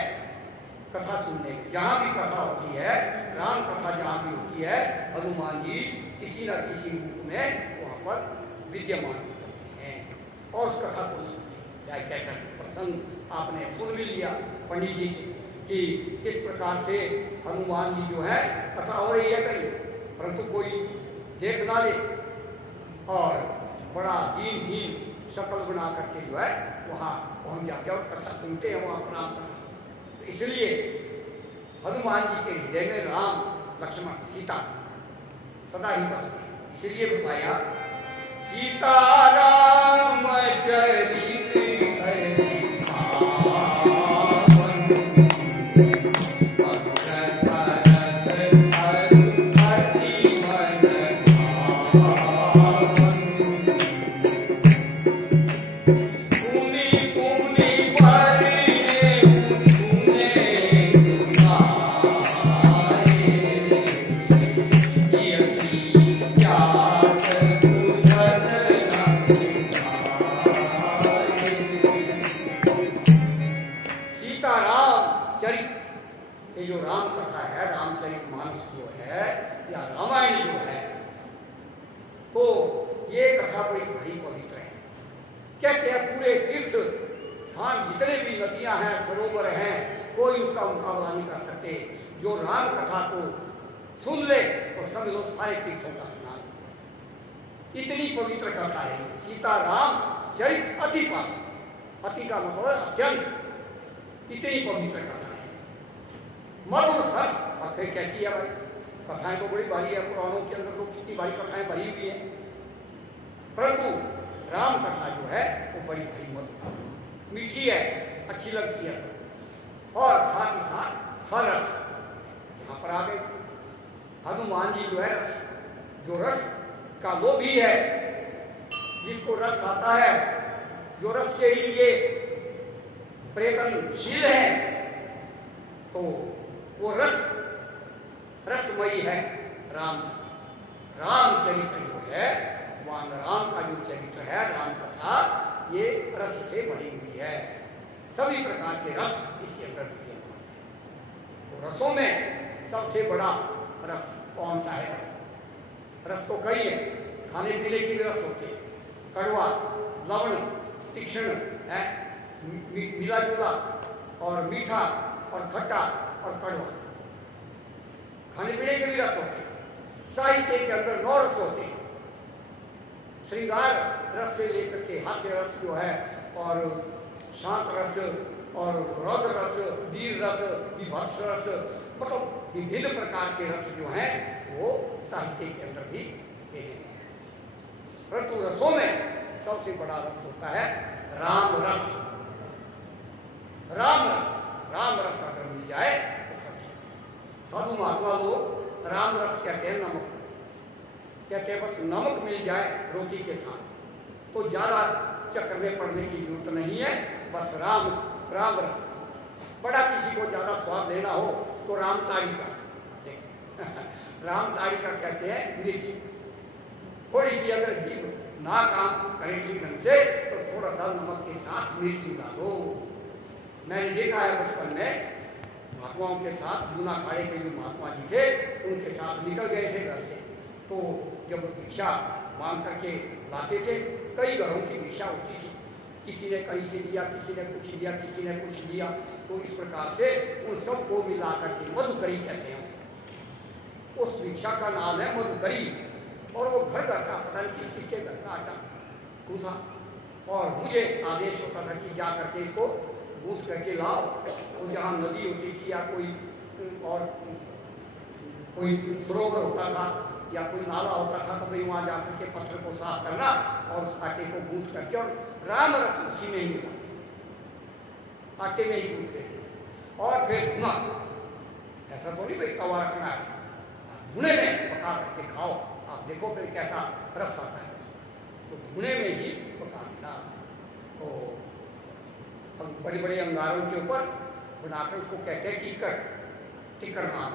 कथा सुनने। जहाँ भी कथा होती है, राम कथा जहाँ भी होती है, हनुमान जी किसी न किसी रूप में वहाँ पर विद्यमान होते हैं और उस कथा को सुनते हैं। चाहे कैसा प्रसंग आपने सुन भी लिया पंडित जी से कि किस प्रकार से हनुमान जी जो है कथा हो रही है कहीं, परंतु कोई देख ना ले और बड़ा दीनहीन शक्ल बना करके जो है वहाँ पहुँच जाते और कथा सुनते हैं वहाँ प्रणाम करते। तो इसलिए हनुमान जी के हृदय में राम लक्ष्मण सीता सदा ही बसते हैं। इसलिए बताया सीताराम चरित ये जो राम कथा है, रामचरितमानस जो है या रामायण जो है, तो ये कथा बड़ी बड़ी पवित्र है। कहते हैं पूरे तीर्थ स्थान जितने भी नदियां हैं, सरोवर हैं, कोई उसका मुकाबला नहीं कर सकते। जो राम कथा को सुन ले तो समझ लो सारे तीर्थों का स्नान। इतनी पवित्र कथा है सीता राम चरित अति पावन। अति का मतलब अत्यंत। इतनी पवित्र कथा है, मधुर सस। और फिर कैसी है भाई, कथाएं तो बड़ी भारी है, पुराणों के अंदर तो कितनी भारी कथाएं भरी हुई है, परंतु राम कथा जो है वो बड़ी भारी मधुर मीठी है, अच्छी लगती है और साथ ही साथ सरस। यहाँ पर आ गए हनुमान जी जो है रस, जो रस का लोभी है, जिसको रस आता है, जो रस के लिए प्रयत्नशील है, तो वो रसमयी है राम। रामचरित्र जो है भगवान राम का जो चरित्र है, राम कथा, ये रस से भरी हुई है। सभी प्रकार के रस इसके अंदर विद्यमान है। तो रसों में सबसे बड़ा रस कौन सा है? रस तो कई है, खाने पीने की भी रस होती है, कड़वा, लवण, तीक्ष्ण है, मिला जुला और मीठा और खट्टा और कड़वा। खाने पीने के भी रस होते हैं। साहित्य के अंदर 9 रस होते हैं। श्रृंगार रस से लेकर के हास्य रस जो है, और शांत रस, और रौद्र रस, वीर रस, विभत्स रस, मतलब विभिन्न प्रकार के रस जो हैं वो साहित्य के अंदर भी हैं। परंतु रसों में सबसे बड़ा रस होता है राम रस। राम रस, राम रस अगर मिल जाए तो सब। साधु महात्मा लोग राम रस कहते हैं नमक, कहते हैं बस नमक मिल जाए रोटी के साथ तो ज्यादा चक्कर में पड़ने की जरूरत नहीं है, बस राम रस। बड़ा किसी को ज्यादा स्वाद लेना हो तो राम ताड़ी का राम ताड़ी का कहते हैं मिर्च। थोड़ी सी अगर जीभ ना काम करे ठीक ढंग से तो थोड़ा सा नमक के साथ मिर्च मिला दो। मैंने देखा है बचपन में महात्माओं के साथ, जूना अखाड़े के जो महात्मा जी थे उनके साथ निकल गए थे घर से, तो जब भिक्षा मांग करके लाते थे, कई घरों की भिक्षा होती थी, किसी ने कहीं से दिया, किसी ने कुछ दिया, किसी ने कुछ दिया, तो इस प्रकार से उन सबको मिला करके मधुकरी कहते हैं। उस भिक्षा का नाम है मधुकरी, और वो घर घर का, पता नहीं किस किसके घर का आटा गूंथा, और मुझे आदेश होता था कि जा करके इसको गूंथ करके लाओ। और जहाँ नदी होती थी या कोई और कोई सरोवर होता था या कोई नाला होता था, तो भाई वहाँ जाकर के पत्थर को साफ करना और उस आटे को गूंथ करके, और राम रस उसी में ही मिला, आटे में ही गूंथते, और फिर धुना। ऐसा तो नहीं भाई तवा रखना है, धुने में पका करके खाओ, आप देखो फिर कैसा रस आता है। तो धुने में ही पका देना, तो बड़े बड़े अंगारों के ऊपर बनाकर उसको कहते हैं टिक्कड़ नाम।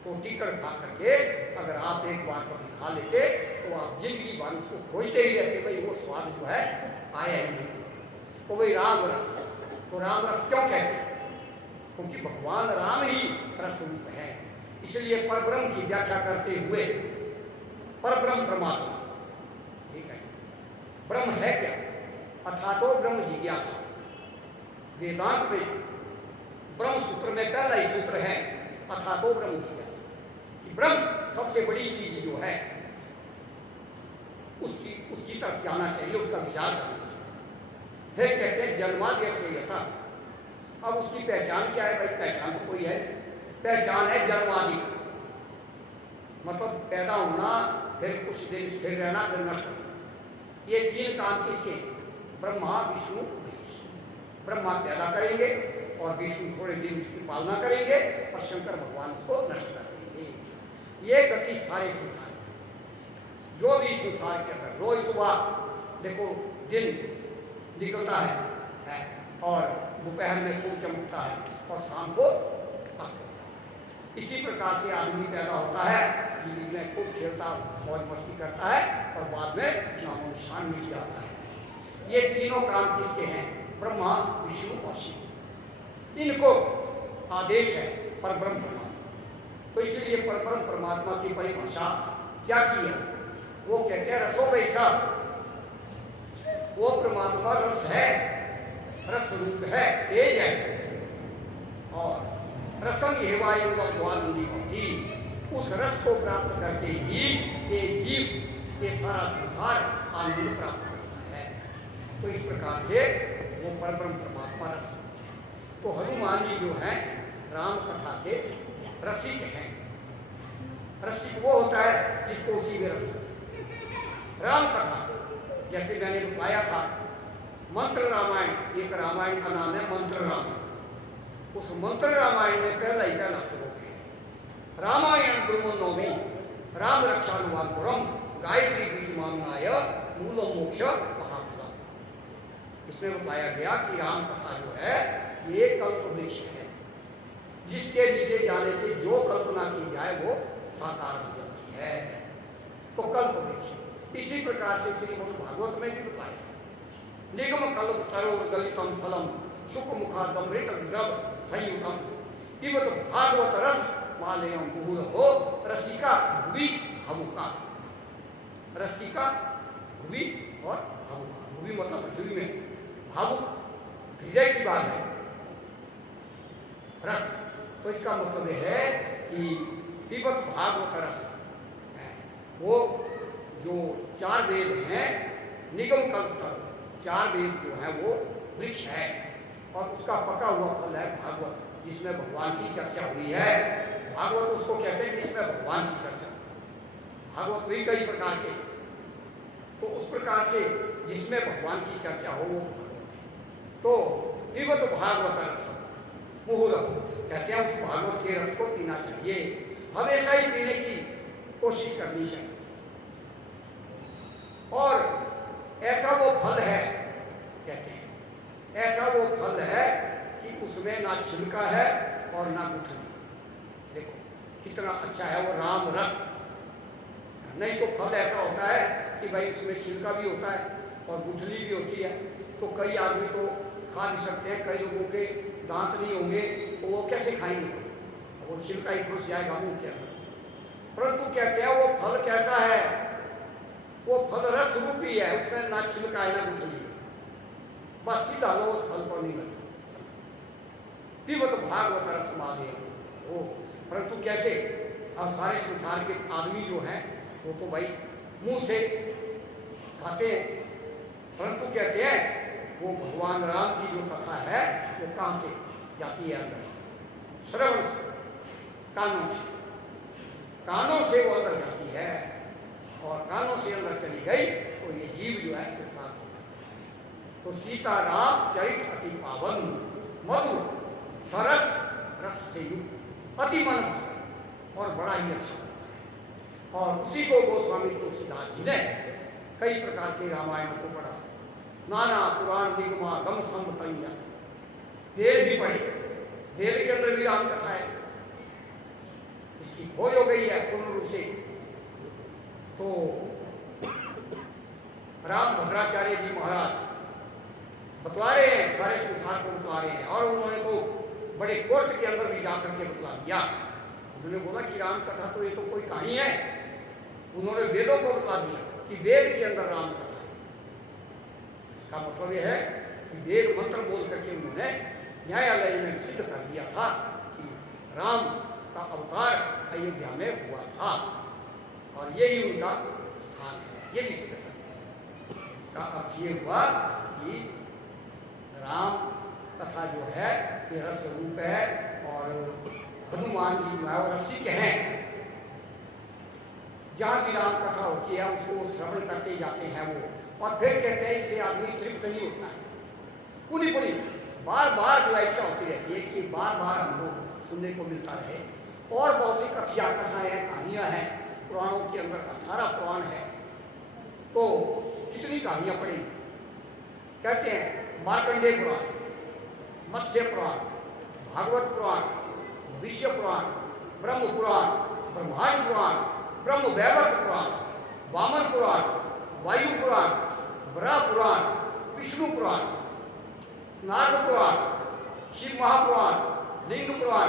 तो टिक्कड़ खा करके अगर आप एक बार कभी खा लेते तो आप जिंदगी भर उसको खोजते ही रहते, भाई वो स्वाद जो है आया ही नहीं। तो भाई राम रस, तो राम रस क्यों कहते हैं? क्योंकि भगवान राम ही रस रूप है। इसलिए परब्रह्म की व्याख्या करते हुए परब्रह्म परमात्मा, ठीक है, ब्रह्म है क्या? अथा तो ब्रह्म जिज्ञासा। वेदांत में ब्रह्म सूत्र में पहला ही सूत्र है अथा तो ब्रह्म जिज्ञासा, कि ब्रह्म सबसे बड़ी चीज जो है उसकी तरफ जाना चाहिए, उसका विचार करना चाहिए। फिर कहते हैं जन्माद्य से यथा। अब उसकी पहचान क्या है भाई? पहचान तो कोई है, पहचान है जन्मादि, मतलब पैदा होना, फिर कुछ दिन स्थिर रहना, फिर नष्ट होना। ये तीन काम किसके? ब्रह्मा विष्णु महेश। ब्रह्मा पैदा करेंगे और विष्णु थोड़े दिन उसकी पालना करेंगे और शंकर भगवान उसको नष्ट कर देंगे। ये गति सारे संसार, जो भी संसार के अंदर रोज सुबह देखो दिन निकलता है और दोपहर में खूब चमकता है और शाम को अस्त होता है। इसी प्रकार से आदमी पैदा होता है, जिंदगी में खूब खेलता मौज मस्ती करता है और बाद में नामो निशान मिल जाता है। ये तीनों काम किसके हैं? ब्रह्मा विष्णु और शिव। इनको आदेश है परब्रह्म परमात्मा। तो इसलिए परब्रह्म परमात्मा की परिभाषा क्या की है? वो कहते हैं रसो वैसा। वो परमात्मा रस है, रस रूप है, तेज है। और रसम हेवायुवानंदी होती, उस रस को प्राप्त करके ही ये जीव, ये सारा संसार आनंद प्राप्त करता है। तो इस प्रकार से वो परब्रह्म परमात्मा रस। तो हनुमान जी जो है राम कथा के रसिक हैं। रसिक वो होता है जिसको उसी में रस। राम कथा जैसे मैंने बताया था, मंत्र रामायण, एक रामायण का नाम है मंत्र रामायण। उस मंत्र रामायण में पहला ही पहला श्लोक है रामायण गुरुमनोमी राम रक्षानुवादपुरम गायत्री बीज मामनाय मूलम मोक्ष महाफलम। इसमें बताया गया कि राम कथा जो है ये कल्प वृक्ष है, जिसके नीचे जाने से जो कल्पना की जाए वो साकार हो जाती है। तो कल्प वृक्ष इसी प्रकार से श्रीमद् भागवत में भी बताया, निगम कल्प तरो गलितम फलम सुख मुखादमृत द्रव संयुतम पिबत भागवत रस मालयम मुहुर हो रसिका भुवि भावुका। रसिका भुवि और भावुका, भुवि मतलब पृथ्वी में, भावुक हृदय की बात है। रस तो इसका मतलब है कि पिबत भागवत रस, वो जो चार वेद हैं निगम कल्प तक, चार वेद जो है वो वृक्ष है और उसका पका हुआ फल है भागवत, जिसमें भगवान की चर्चा हुई है। भागवत उसको कहते हैं जिसमें भगवान की चर्चा। भागवत भी कई प्रकार के, तो उस प्रकार से जिसमें भगवान की चर्चा हो वो भागवत है। तो पिबत भागवत रस मुहुर कहते हैं उस भागवत के रस को पीना चाहिए, हमेशा ही पीने की कोशिश करनी चाहिए। और ऐसा वो फल है, कहते हैं ऐसा वो फल है कि उसमें ना छिलका है और ना गुठली। देखो कितना अच्छा है वो राम रस। नहीं तो फल ऐसा होता है कि भाई उसमें छिलका भी होता है और गुठली भी होती है, तो कई आदमी तो खा नहीं सकते हैं, कई लोगों के दांत नहीं होंगे तो वो कैसे खाएंगे? वो छिलका ही घुस जाएगा मुंह के अंदर। परंतु कहते हैं वो फल कैसा है? वो फल रस रूपी है, उसमें ना छिलका है ना गुठली, बस सीधा लो उस फल को नहीं लगता। पिबत भागवत रस माले वो। परंतु कैसे? अब सारे संसार के आदमी जो हैं वो तो भाई मुंह से खाते हैं, परंतु कहते हैं वो भगवान राम की जो कथा है वो कहाँ से जाती है? अंदर श्रवण से, कानों से, कानों से वो अंदर जाती है और कानों से अंदर चली गई तो ये जीव जो है कृपाल होगा। तो सीताराम चरित अति पावन मधुर सरस रस से युक्त अति मन भावन और बड़ा ही अच्छा होता है। और उसी को गोस्वामी तुलसीदास जी ने कई प्रकार के रामायणों को पढ़ा, नाना पुराण निगमा गम संतैया, वेद भी पढ़े, वेद के अंदर भी राम कथा है, इसकी खोज हो गई है पूर्ण रूप से। तो राम भद्राचार्य जी महाराज बतला रहे हैं, सारे संसार को बतला रहे हैं, और उन्होंने तो बड़े कोर्ट के अंदर भी जाकर के बतला दिया। उन्होंने बोला कि राम कथा तो ये तो कोई कहानी है, उन्होंने वेदों को बतला दिया कि वेद के अंदर राम कथा है। इसका मतलब यह है कि वेद मंत्र बोल करके उन्होंने न्यायालय में सिद्ध कर दिया था कि राम का अवतार अयोध्या में हुआ था और यही उनका स्थान है, ये भी सिद्ध करते हैं। इसका अर्थ ये हुआ कि राम कथा जो है ये रस रूप है और हनुमान जी जो है वो रसिक हैं। जहाँ भी राम कथा होती है उसको श्रवण करते जाते हैं वो, और फिर कहते हैं इससे आदमी तृप्त नहीं होता है, पुनी पुनी बार बार जो इच्छा होती रहती है कि बार बार हमको सुनने को मिलता रहे। और बहुत सी कथाएं हैं, कहानियां हैं, पुराणों के अंदर 18 पुराण है, तो कितनी कहानियां पढ़ेंगी। कहते हैं मार्कंडेय पुराण, मत्स्य पुराण, भागवत पुराण, भविष्य पुराण, ब्रह्म पुराण, ब्रह्मांड पुराण, ब्रह्म वैवर्त पुराण, वामन पुराण, वायु पुराण, वराह पुराण, विष्णु पुराण, नारद पुराण, शिव महापुराण, लिंग पुराण,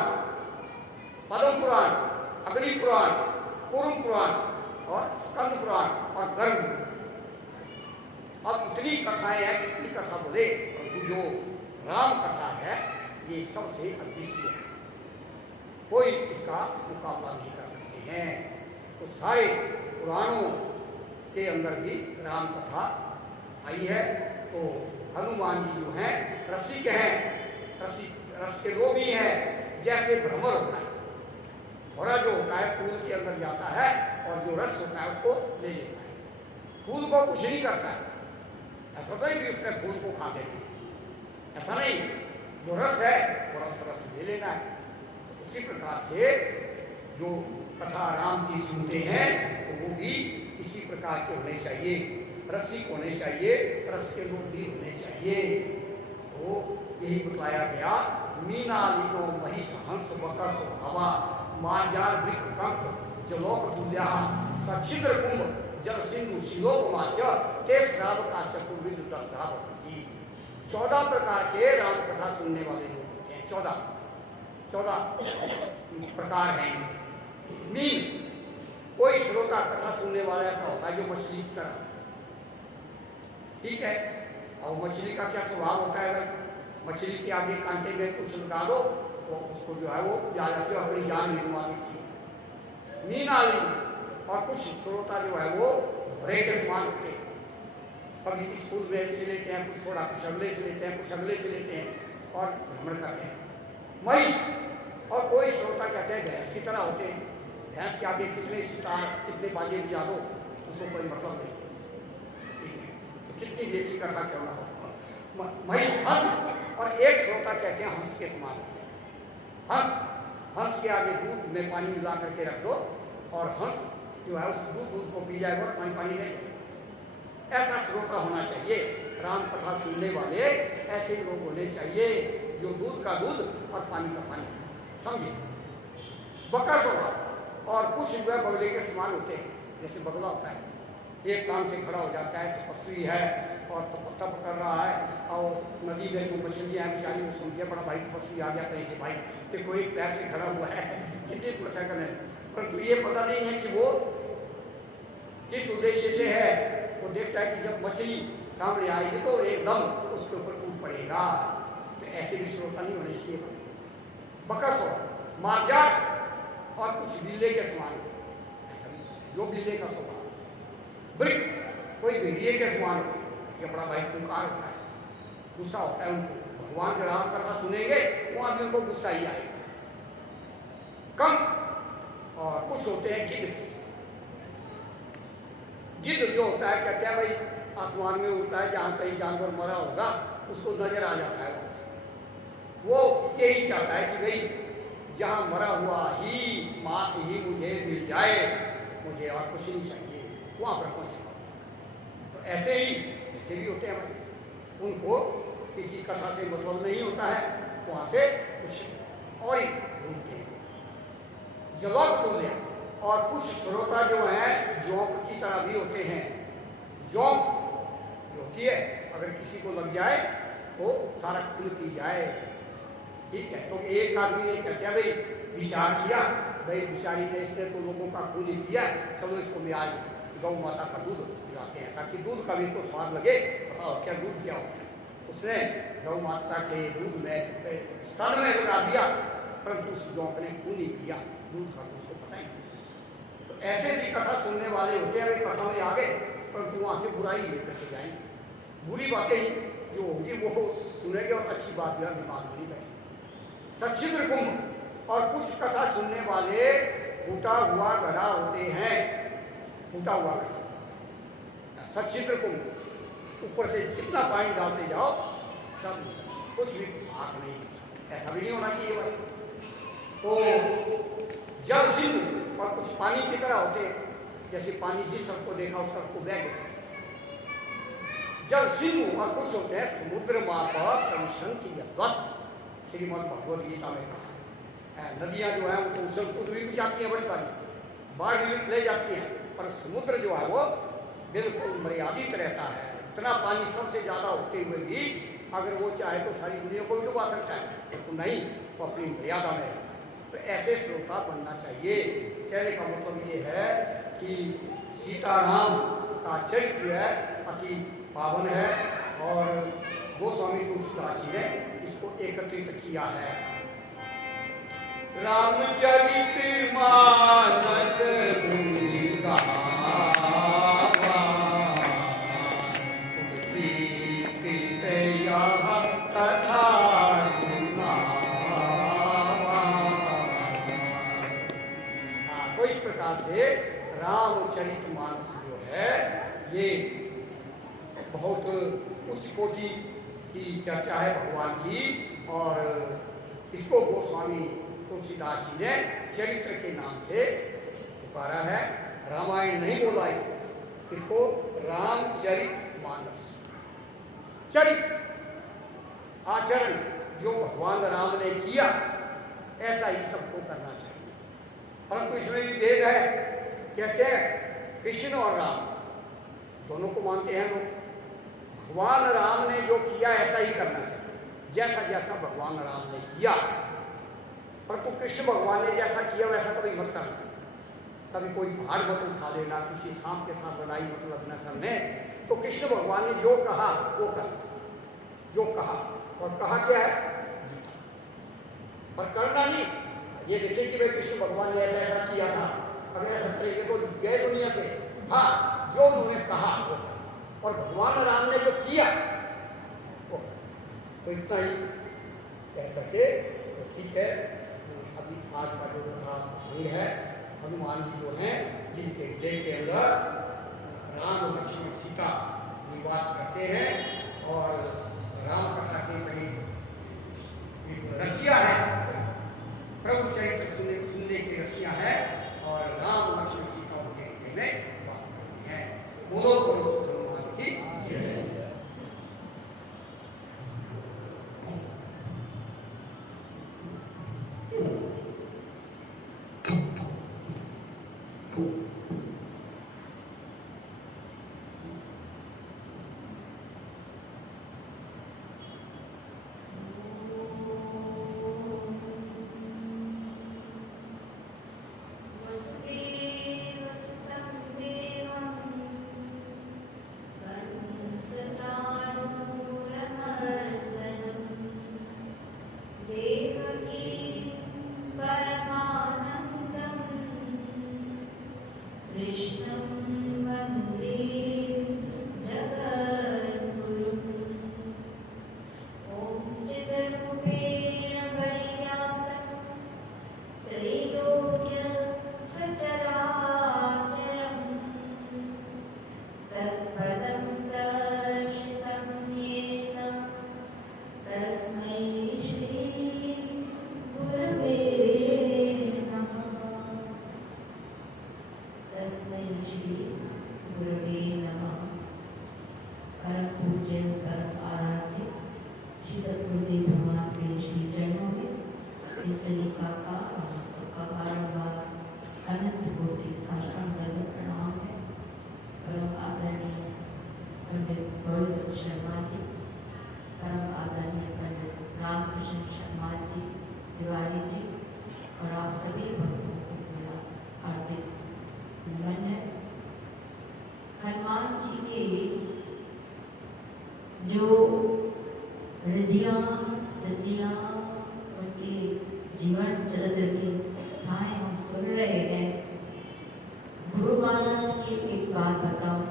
पद्म पुराण, अग्नि पुराण, कुरुम पुराण और स्कंद पुराण और गर्भ। अब इतनी कथाएं हैं, कितनी कथा बोले, और जो राम कथा है ये सबसे अद्वितीय है, कोई इसका मुकाबला नहीं कर सकते हैं। तो सारे पुराणों के अंदर भी राम कथा आई है। तो हनुमान जी जो हैं रसिक हैं, रस के लोभी हैं। जैसे भ्रमर होता है, घोड़ा जो होता है फूल के अंदर जाता है और जो रस होता है उसको ले लेता है, फूल को कुछ नहीं करता है। ऐसा नहीं कि उसने फूल को खा देना, ऐसा नहीं, जो रस है वो रस ले लेना है। उसी प्रकार से जो कथा राम की सुनते हैं तो वो भी इसी प्रकार के होने चाहिए, रसिक होने चाहिए, रस के लोग भी होने चाहिए। तो यही बताया गया, मीना लीनो महिष हंस बकस हवा मार्जार वृक्ष कंठ जलोक तुल्या सचिद्र कुंभ जल सिंधु शिलोकमास्य ते श्राव काश्यप विद 14 प्रकार के राम कथा सुनने वाले लोग होते हैं। 14 प्रकार हैं। मीन, कोई श्रोता कथा सुनने वाला ऐसा होता है जो मछली की तरह, ठीक है। और मछली का क्या स्वभाव होता है भाई, मछली के आगे कांटे में कुछ लगा दो तो उसको जो है वो जा जाती है, अपनी जान निकलवा देती है। मीनाली, और कुछ श्रोता जो है वो घोड़े के समान होते हैं, कभी स्कूल में से लेते हैं, कुछ थोड़ा कुछ अगले से लेते हैं, कुछ अगले से लेते हैं और भ्रमण करते हैं। महिष, और कोई श्रोता कहते हैं भैंस की तरह होते हैं, भैंस के आगे कितने सितार कितने बाजे बजा दो उसको कोई मतलब नहीं, तो कितनी बेची कथा क्यों ना हो। महिष हंस, और एक श्रोता कहते हैं हंस के समान होते हैं। हंस के आगे दूध में पानी मिला करके रख दो और हंस जो है उस दूध को पी जाएगा, पानी नहीं। ऐसा श्रोता होना चाहिए। राम कथा सुनने वाले ऐसे लोग होने चाहिए जो दूध का दूध और पानी का पानी, समझे। बकस होगा, और कुछ जो है बगले के समान होते हैं, जैसे बगला होता है, एक काम से खड़ा हो जाता है, तपस्वी है और तप कर रहा है, और नदी में जो मछलियाँ हैं बेचारी वो सुनती है, बड़ा भाई तपस्वी आ गया कहीं से, भाई कि कोई पैर से खड़ा हुआ है, कितनी तपस्या करने, परंतु ये पता नहीं है कि वो किस उद्देश्य से है। वो देखता है कि जब मछली सामने आएगी तो एकदम उसके ऊपर टूट पड़ेगा। तो ऐसे भी श्रोता नहीं होने चाहिए। बकस हो, मार्जार, और कुछ बिल्ले के समान, ऐसा नहीं, जो बिल्ले का स्वभाव। वृक्ष, कोई भेड़िए के समान हो, ये बड़ा भाई पुकार होता है, गुस्सा होता है उनको। भगवान के राम कथा सुनेंगे वो आदमी उनको गुस्सा ही आएगा। कंठ, और कुछ होते हैं गिद्ध। गिद्ध जो होता है कहते हैं भाई आसमान में उड़ता है, जहाँ कहीं जानवर मरा होगा उसको नजर आ जाता है, वो यही चाहता है कि भाई जहाँ मरा हुआ ही मांस ही मुझे मिल जाए, मुझे और कुछ नहीं चाहिए, वहाँ पर पहुँचेगा। तो ऐसे भी होते हैं भाई, उनको किसी कथा से मतलब नहीं होता है, वहाँ से कुछ और ही ढूंढते हैं। जलोक तुल्य, और कुछ श्रोता जो हैं जोंक की तरह भी होते हैं। जोंक जो होती है, अगर किसी को लग जाए तो सारा खून पी जाए, ठीक है। तो एक आदमी ने कहते हैं भाई विचार किया, भाई बेचारी ने इसने तो लोगों का खून ही किया, चलो इसको मैं आज गौ माता का दूध पिलाते हैं ताकि दूध का भी तो स्वाद लगे। बताओ क्या दूध क्या होता है। उसने गौ माता के दूध में स्तन में लगा दिया, परंतु उस जोंक ने खून नहीं पिया, दूध का तो उसको पता ही नहीं। तो ऐसे भी कथा सुनने वाले होते हैं, वे कथा में आ गए परंतु वहाँ से बुराई लेकर के जाएंगे। बुरी बातें ही जो होगी वो सुनेंगे और अच्छी बात जो है दिमाग में नहीं बैठेगी। सच्छिद्र कुंभ और कुछ कथा सुनने वाले फूटा हुआ घड़ा होते हैं, फूटा हुआ घड़ा सच्छिद्र कुंभ, ऊपर से कितना पानी डालते जाओ सब कुछ भी आँख नहीं, ऐसा भी नहीं होना चाहिए भाई। तो जल सिंधु और कुछ पानी की तरह होते हैं, जैसे पानी जिस तरफ को देखा उस तरफ को बह गया। जल सिंधु और कुछ होते हैं समुद्र मापा कंशंति श्रीमद् भगवद गीता में कहा है। नदियां जो है वो तो उछल कूद भी जाती हैं, बड़ी बारी बाढ़ भी ले जाती हैं, पर समुद्र जो है वो बिल्कुल मर्यादित रहता है। इतना पानी सबसे ज़्यादा होते हुए भी अगर वो चाहे तो सारी दुनिया को भी डुबा सकता है, तो नहीं, वो अपनी मर्यादा में। तो ऐसे श्रोता बनना चाहिए। कहने का मतलब ये है कि सीताराम का चरित्र है अति पावन है और गोस्वामी तुलसीदास जी ने इसको एकत्रित किया है। रामचरित मानस से रामचरितमानस जो है ये बहुत उच्च कोटि की चर्चा है भगवान की, और इसको गोस्वामी तुलसीदास जी ने चरित्र के नाम से पुकारा है। रामायण नहीं बोला इसको रामचरितमानस। चरित्र आचरण जो भगवान राम ने किया ऐसा ही सबको करना चाहिए। परंतु इसमें भी भेद है। कहते हैं कृष्ण और राम दोनों को मानते हैं लोग। भगवान राम ने जो किया ऐसा ही करना चाहिए, जैसा जैसा भगवान राम ने किया। परंतु कृष्ण भगवान ने जैसा किया वैसा कभी मत करना। कभी कोई पहाड़ मत उठा लेना, किसी सांप के साथ लड़ाई मतलब न करने। तो कृष्ण भगवान ने जो कहा वो करना, जो कहा, और कहा क्या है पर करना नहीं। ये देखिए कि भाई कृष्ण भगवान ने ऐसा ऐसा किया था, अगर ऐसा करेंगे तो गए दुनिया से। हाँ, जो उन्होंने कहा वो, और भगवान राम ने जो किया वो। तो इतना ही कह करके तो ठीक है। अभी आज का जो था प्रसंग है, हनुमान जी जो हैं जिनके हृदय के अंदर राम लक्ष्मण सीता निवास करते हैं, और राम कथा के कई रसिया है, प्रभु चरित्र सुनने की रसिया है, और राम लक्ष्मण सीता उनके हृदय में वास करते हैं। बोलो हनुमान की जय। हनुमान जी के जो रिद्धियाँ सिद्धियाँ उनके जीवन चरित्र की कथाएं हम सुन रहे हैं। गुरु महाराज की एक बात बताऊं,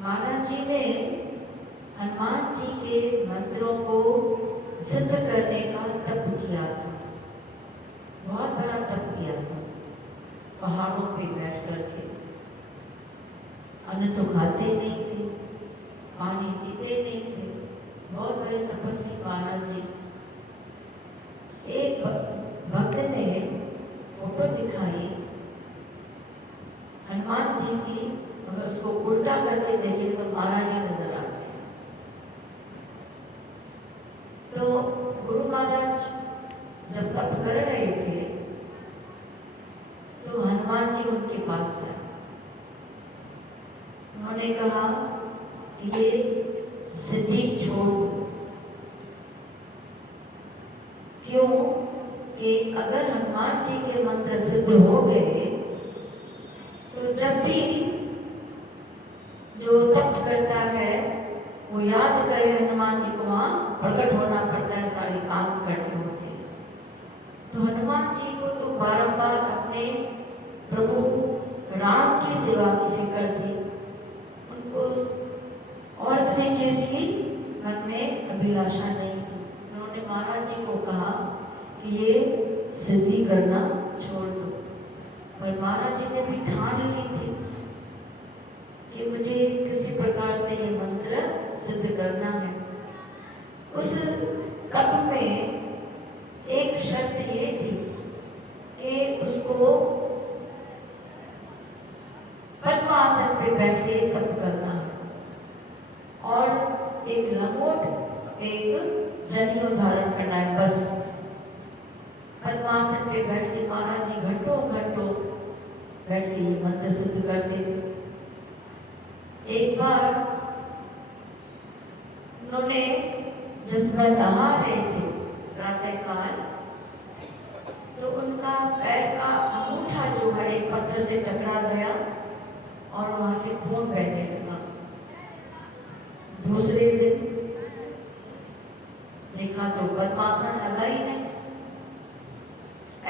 महाराज जी ने हनुमान जी के मंत्रों को सिद्ध करने का तप किया था, बहुत बड़ा तप किया था। पहाड़ों पे बैठ करके अन्न तो खाते नहीं थे, पानी पीते नहीं थे, बहुत बड़े तपस्वी महाराज जी। एक भक्त ने फोटो दिखाई हनुमान जी की, अगर उसको उल्टा करके देखे तो महाराज जी नजर आते हैं। तो गुरु महाराज जब तप कर रहे थे तो हनुमान जी उनके पास आए। उन्होंने कहा कि ये सिद्धि छोड़ दो। क्यों? कि अगर हनुमान जी के मंत्र सिद्ध हो गए तो जब भी जो तप करता है वो याद करे हनुमान जी को वहां प्रकट होना पड़ता है, सारे काम करने होते हैं। तो हनुमान जी को तो बारंबार अपने प्रभु राम की सेवा की फिक्र थी, उनको और किसी चीज की मन में अभिलाषा नहीं थी। उन्होंने महाराज जी को कहा कि ये सिद्धि करना छोड़ दो, पर महाराज जी ने भी ठान ली थी कि मुझे किसी प्रकार से ये मंत्र सिद्ध करना है। उस तप में एक शर्त ये थी कि उसको पद्मासन पे बैठ के तप करना है और एक लंगोट एक जनेऊ धारण करना है, बस। पद्मासन पे बैठ के महाराज जी घंटों घंटों बैठ के ये मंत्र सिद्ध करते थे। एक बार उन्होंने जिसमें नहा रहे थे प्रातः काल, तो उनका पैर का अंगूठा जो है एक पत्थर से टकरा गया और वहां से खून बहने लगा। दूसरे दिन देखा तो पद्मासन लगा ही नहीं।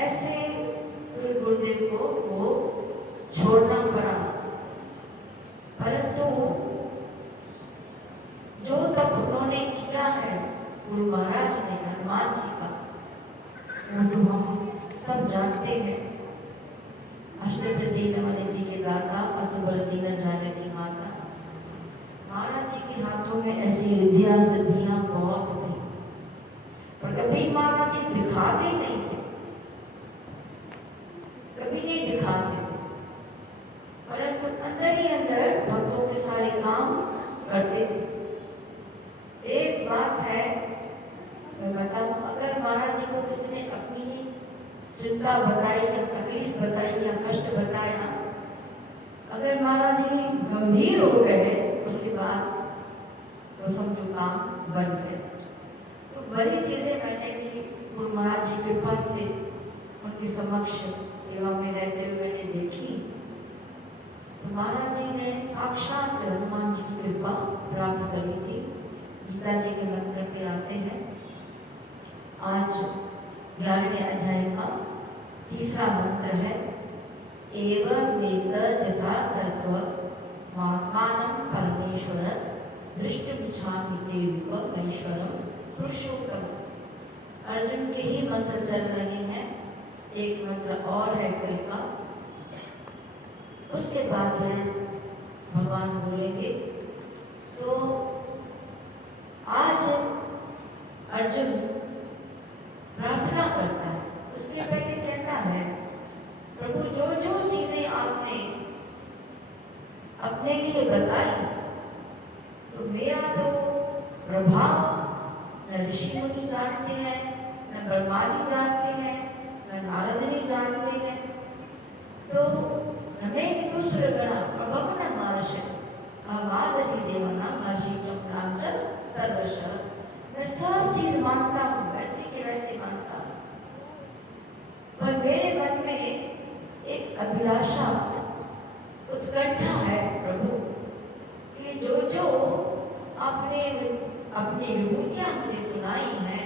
ऐसे फिर गुरुदेव को वो छोड़ना पड़ा, परंतु जो तप उन्होंने किया है गुरु महाराज ने हनुमान जी का, वो तो हम सब जानते हैं। अष्टसिद्धि नवनिधि के दाता, असबर दीन जानकी माता। महाराज जी के हाथों में ऐसी रिद्धियां सिद्धियां बहुत थी, पर कभी महाराज जी दिखाते नहीं थे, कभी नहीं दिखाते, परंतु अंदर ही अंदर भक्तों के सारे काम करते थे। एक बात है मैं बताऊं, अगर महाराज जी को किसी ने अपनी चिंता बताई या तकलीफ बताई या कष्ट बताया, अगर महाराज जी गंभीर हो गए उसके बाद तो समझो काम बन गए। तो बड़ी चीजें मैंने भी गुरु महाराज जी के पास से उनके समक्ष सेवा में रहते हुए मैंने देखी। तो महाराज जी ने साक्षात हनुमान जी की कृपा प्राप्त करी थी। गीता जी के मंत्र पे आते हैं, आज 11वें अध्याय का तीसरा मंत्र है, एवं वेद तथा तत्व महात्मानं परमेश्वर दृष्टुमिच्छामि देव महेश्वरम पुरुषोत्तम। अर्जुन के ही मंत्र चल रहे हैं, एक मंत्र और है कल का, उसके बाद फिर भगवान बोलेंगे। तो आज अर्जुन प्रार्थना करता है, उसके पहले कहता है, प्रभु जो जो चीजें आपने अपने लिए बताई, तो मेरा तो प्रभाव न ऋषि मुनि जानते हैं, न ब्रह्मा जी जानते हैं, न नारद जी जानते हैं। तो नमें दुष्टगण प्रभव न मार्ष अवादहि देवना भाषिकम रामचर सर्वशः। मैं सब चीज मानता हूँ, वैसे के वैसे मानता हूँ, पर मेरे मन में एक अभिलाषा उत्कंठा है आपने अपनी विभूतियां मुझे सुनाई हैं,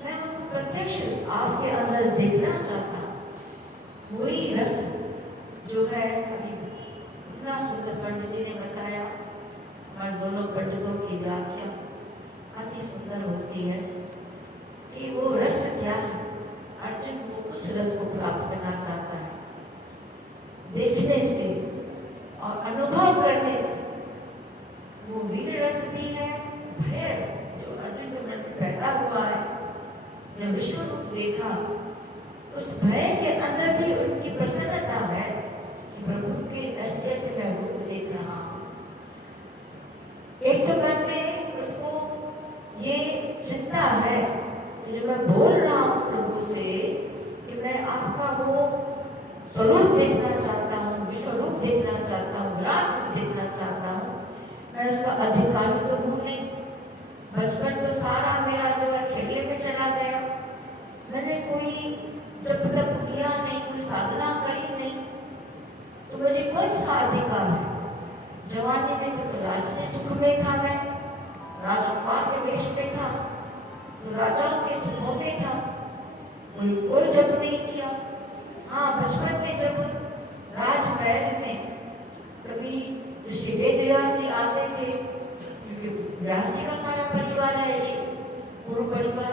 मैं उनको प्रत्यक्ष आपके अंदर देखना चाहता हूँ। वही रस जो है अभी इतना सुंदर पंडित जी ने बताया, हमारे दोनों पंडितों की व्याख्या अति सुंदर होती है कि वो रस क्या है। अर्जुन वो उस रस को प्राप्त करना चाहता है, देखने से और अनुभव करने से। वो वीर रस भी है, भय जो अर्जुन के मन में पैदा हुआ है, जब विश्व रूप देखा, उस भय के अंदर भी उनकी प्रसन्नता है कि प्रभु के ऐसे ऐसे मैं रूप देख रहा हूँ। एक तो मन में उसको ये चिंता है कि जो मैं बोल रहा हूँ प्रभु से कि मैं आपका वो स्वरूप देखना चाहता हूँ, विश्व रूप देखना चाहता हूँ, विराट रूप देखना चाहता हूँ, मैं उसका अधिकारी तो हूँ नहीं। बचपन तो सारा मेरा जो है खेलने में चला गया, मैंने कोई जब तक किया नहीं, कोई साधना करी नहीं, तो मुझे कौन सा अधिकार है। जवानी में तो राजसी सुख में था, मैं राजकुमार के वेश में था, तो राजाओं के सुखों में था, कोई जब नहीं किया। हाँ, बचपन में जब राजमहल में कभी ऋषि वेदव्यास जी आते थे, क्योंकि व्यास जी का सारा परिवार है ये पूर्व परिवार,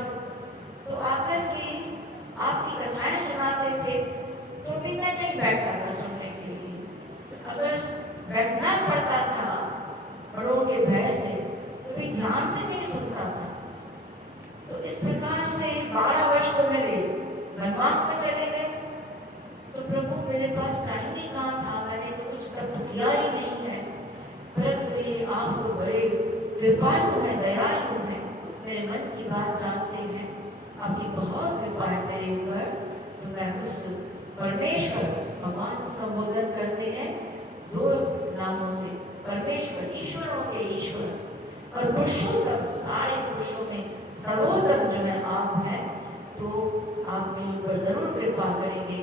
तो आकर के आपकी कथाएं सुनाते थे, तो भी मैं नहीं बैठता था सुनने के लिए। अगर बैठना पड़ता था बड़ों के भय से, तो भी ध्यान से नहीं सुनता था। तो इस प्रकार से 12 वर्ष तो मेरे वनवास में चले गए। तो प्रभु मेरे पास टाइम ही कहाँ था, मैंने तो कुछ कर किया ही नहीं है। परंतु ये आप तो बड़े कृपालु हैं, दयालु हैं, मेरे मन की बात जानते हैं, आपकी बहुत कृपा है मेरे ऊपर। तो मैं उस परमेश्वर भगवान को संबोधन करते हैं 2 नामों से, परमेश्वर, ईश्वरों के ईश्वर और पुरुषोत्तम, सारे पुरुषों में सर्वोत्तम जो है आप हैं। तो आप मेरे ऊपर जरूर कृपा करेंगे,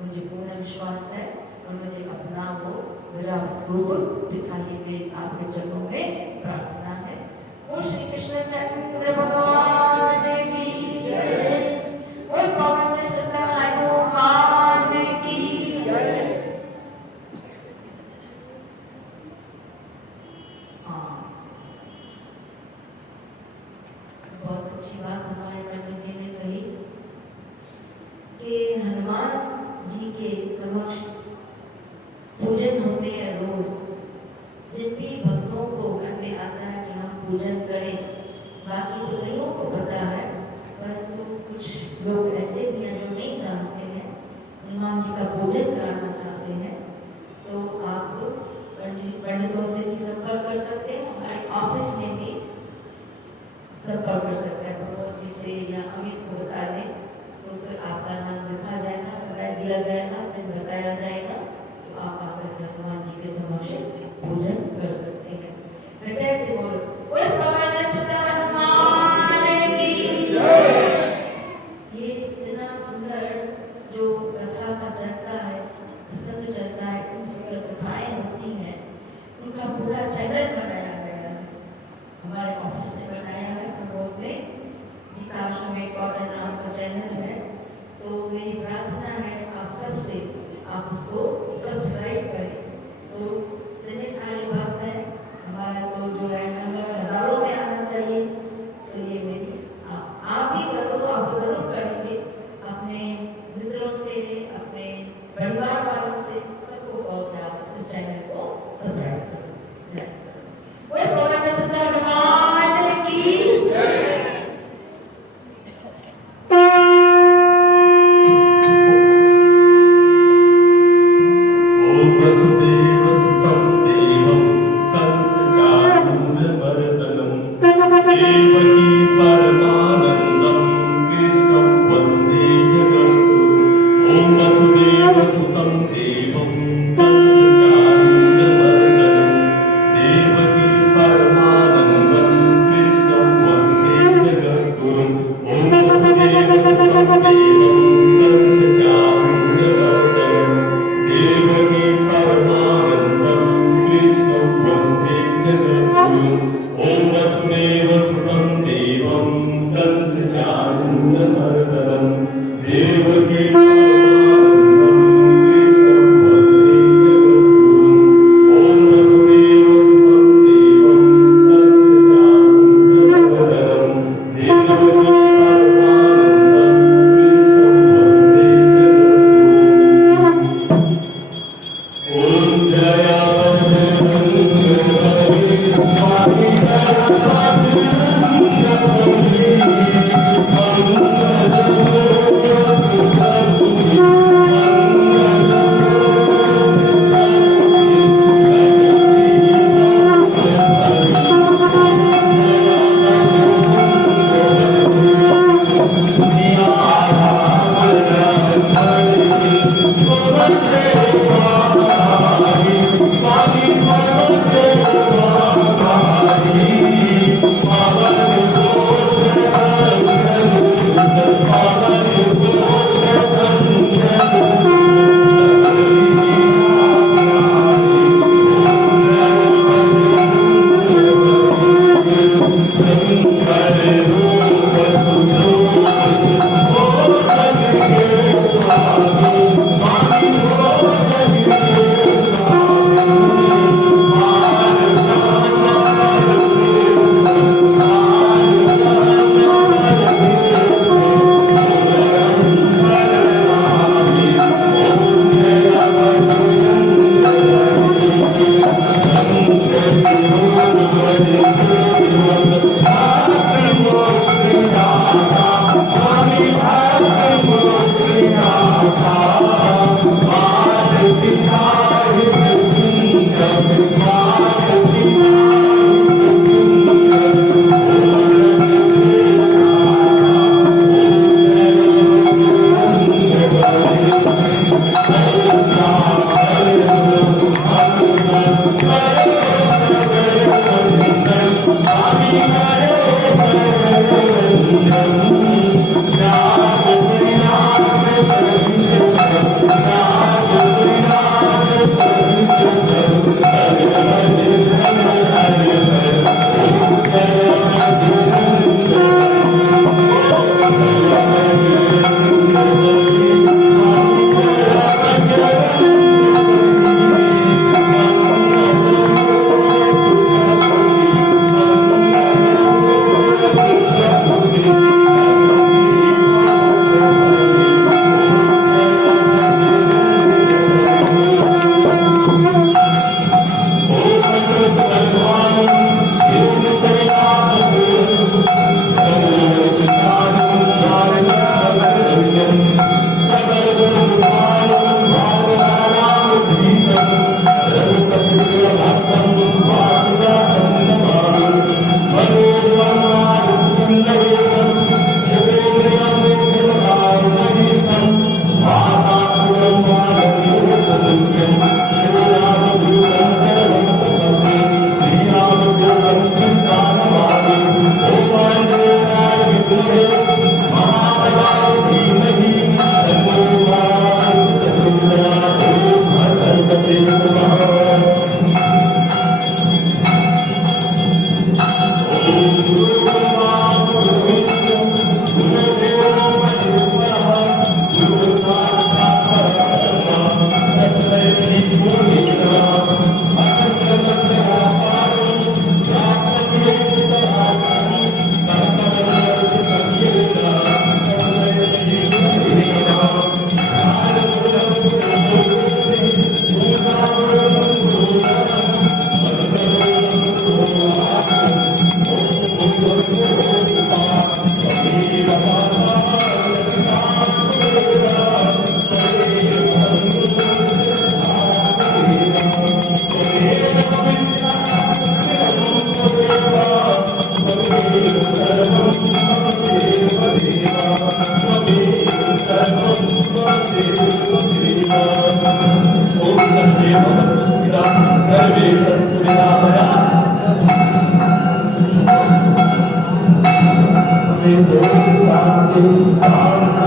मुझे पूर्ण विश्वास है, और मुझे अपना वो विराट रूप दिखाइए, मेरे आपके चरणों में प्रार्थना है। और श्री कृष्ण चैतन्य भगवान की जय, और पवन सुत हनुमान की जय। हाँ, बहुत अच्छी बात हमारे पंडित जी ने कही कि हनुमान जी के समक्ष पूजन होते हैं रोज। जिन भी भक्तों को मन में आता है कि हम पूजन करें, बाकी तो कईयों को पता है, परंतु कुछ लोग ऐसे भी हैं जो नहीं जानते हैं, हनुमान जी का पूजन कराना चाहते हैं, तो आप पंडितों से भी संपर्क कर सकते हैं, हमारे ऑफिस में भी संपर्क कर सकते हैं। प्रमोद जी से या अमित को बता दें, तो फिर आपका नाम लिखा जाएगा, समय दिया जाएगा, दिन बताया जाएगा, तो आप आकर हनुमान जी के समक्ष पूजन कर सकते हैं। बेटे से बोलो, बोल पवन सुत हनुमान की जय। ये इतना सुंदर जो कथा का चलता है, प्रसंग चलता है, उनकी कथाएं होती हैं, उनका पूरा चैनल बनाया गया है, हमारे ऑफिस ने बनाया है, प्रमोद ने, गीताश्रम में कॉर्डर नाम का चैनल है। तो मेरी प्रार्थना है आप सबसे, आप उसको सब्सक्राइब करें। तो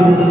Thank you.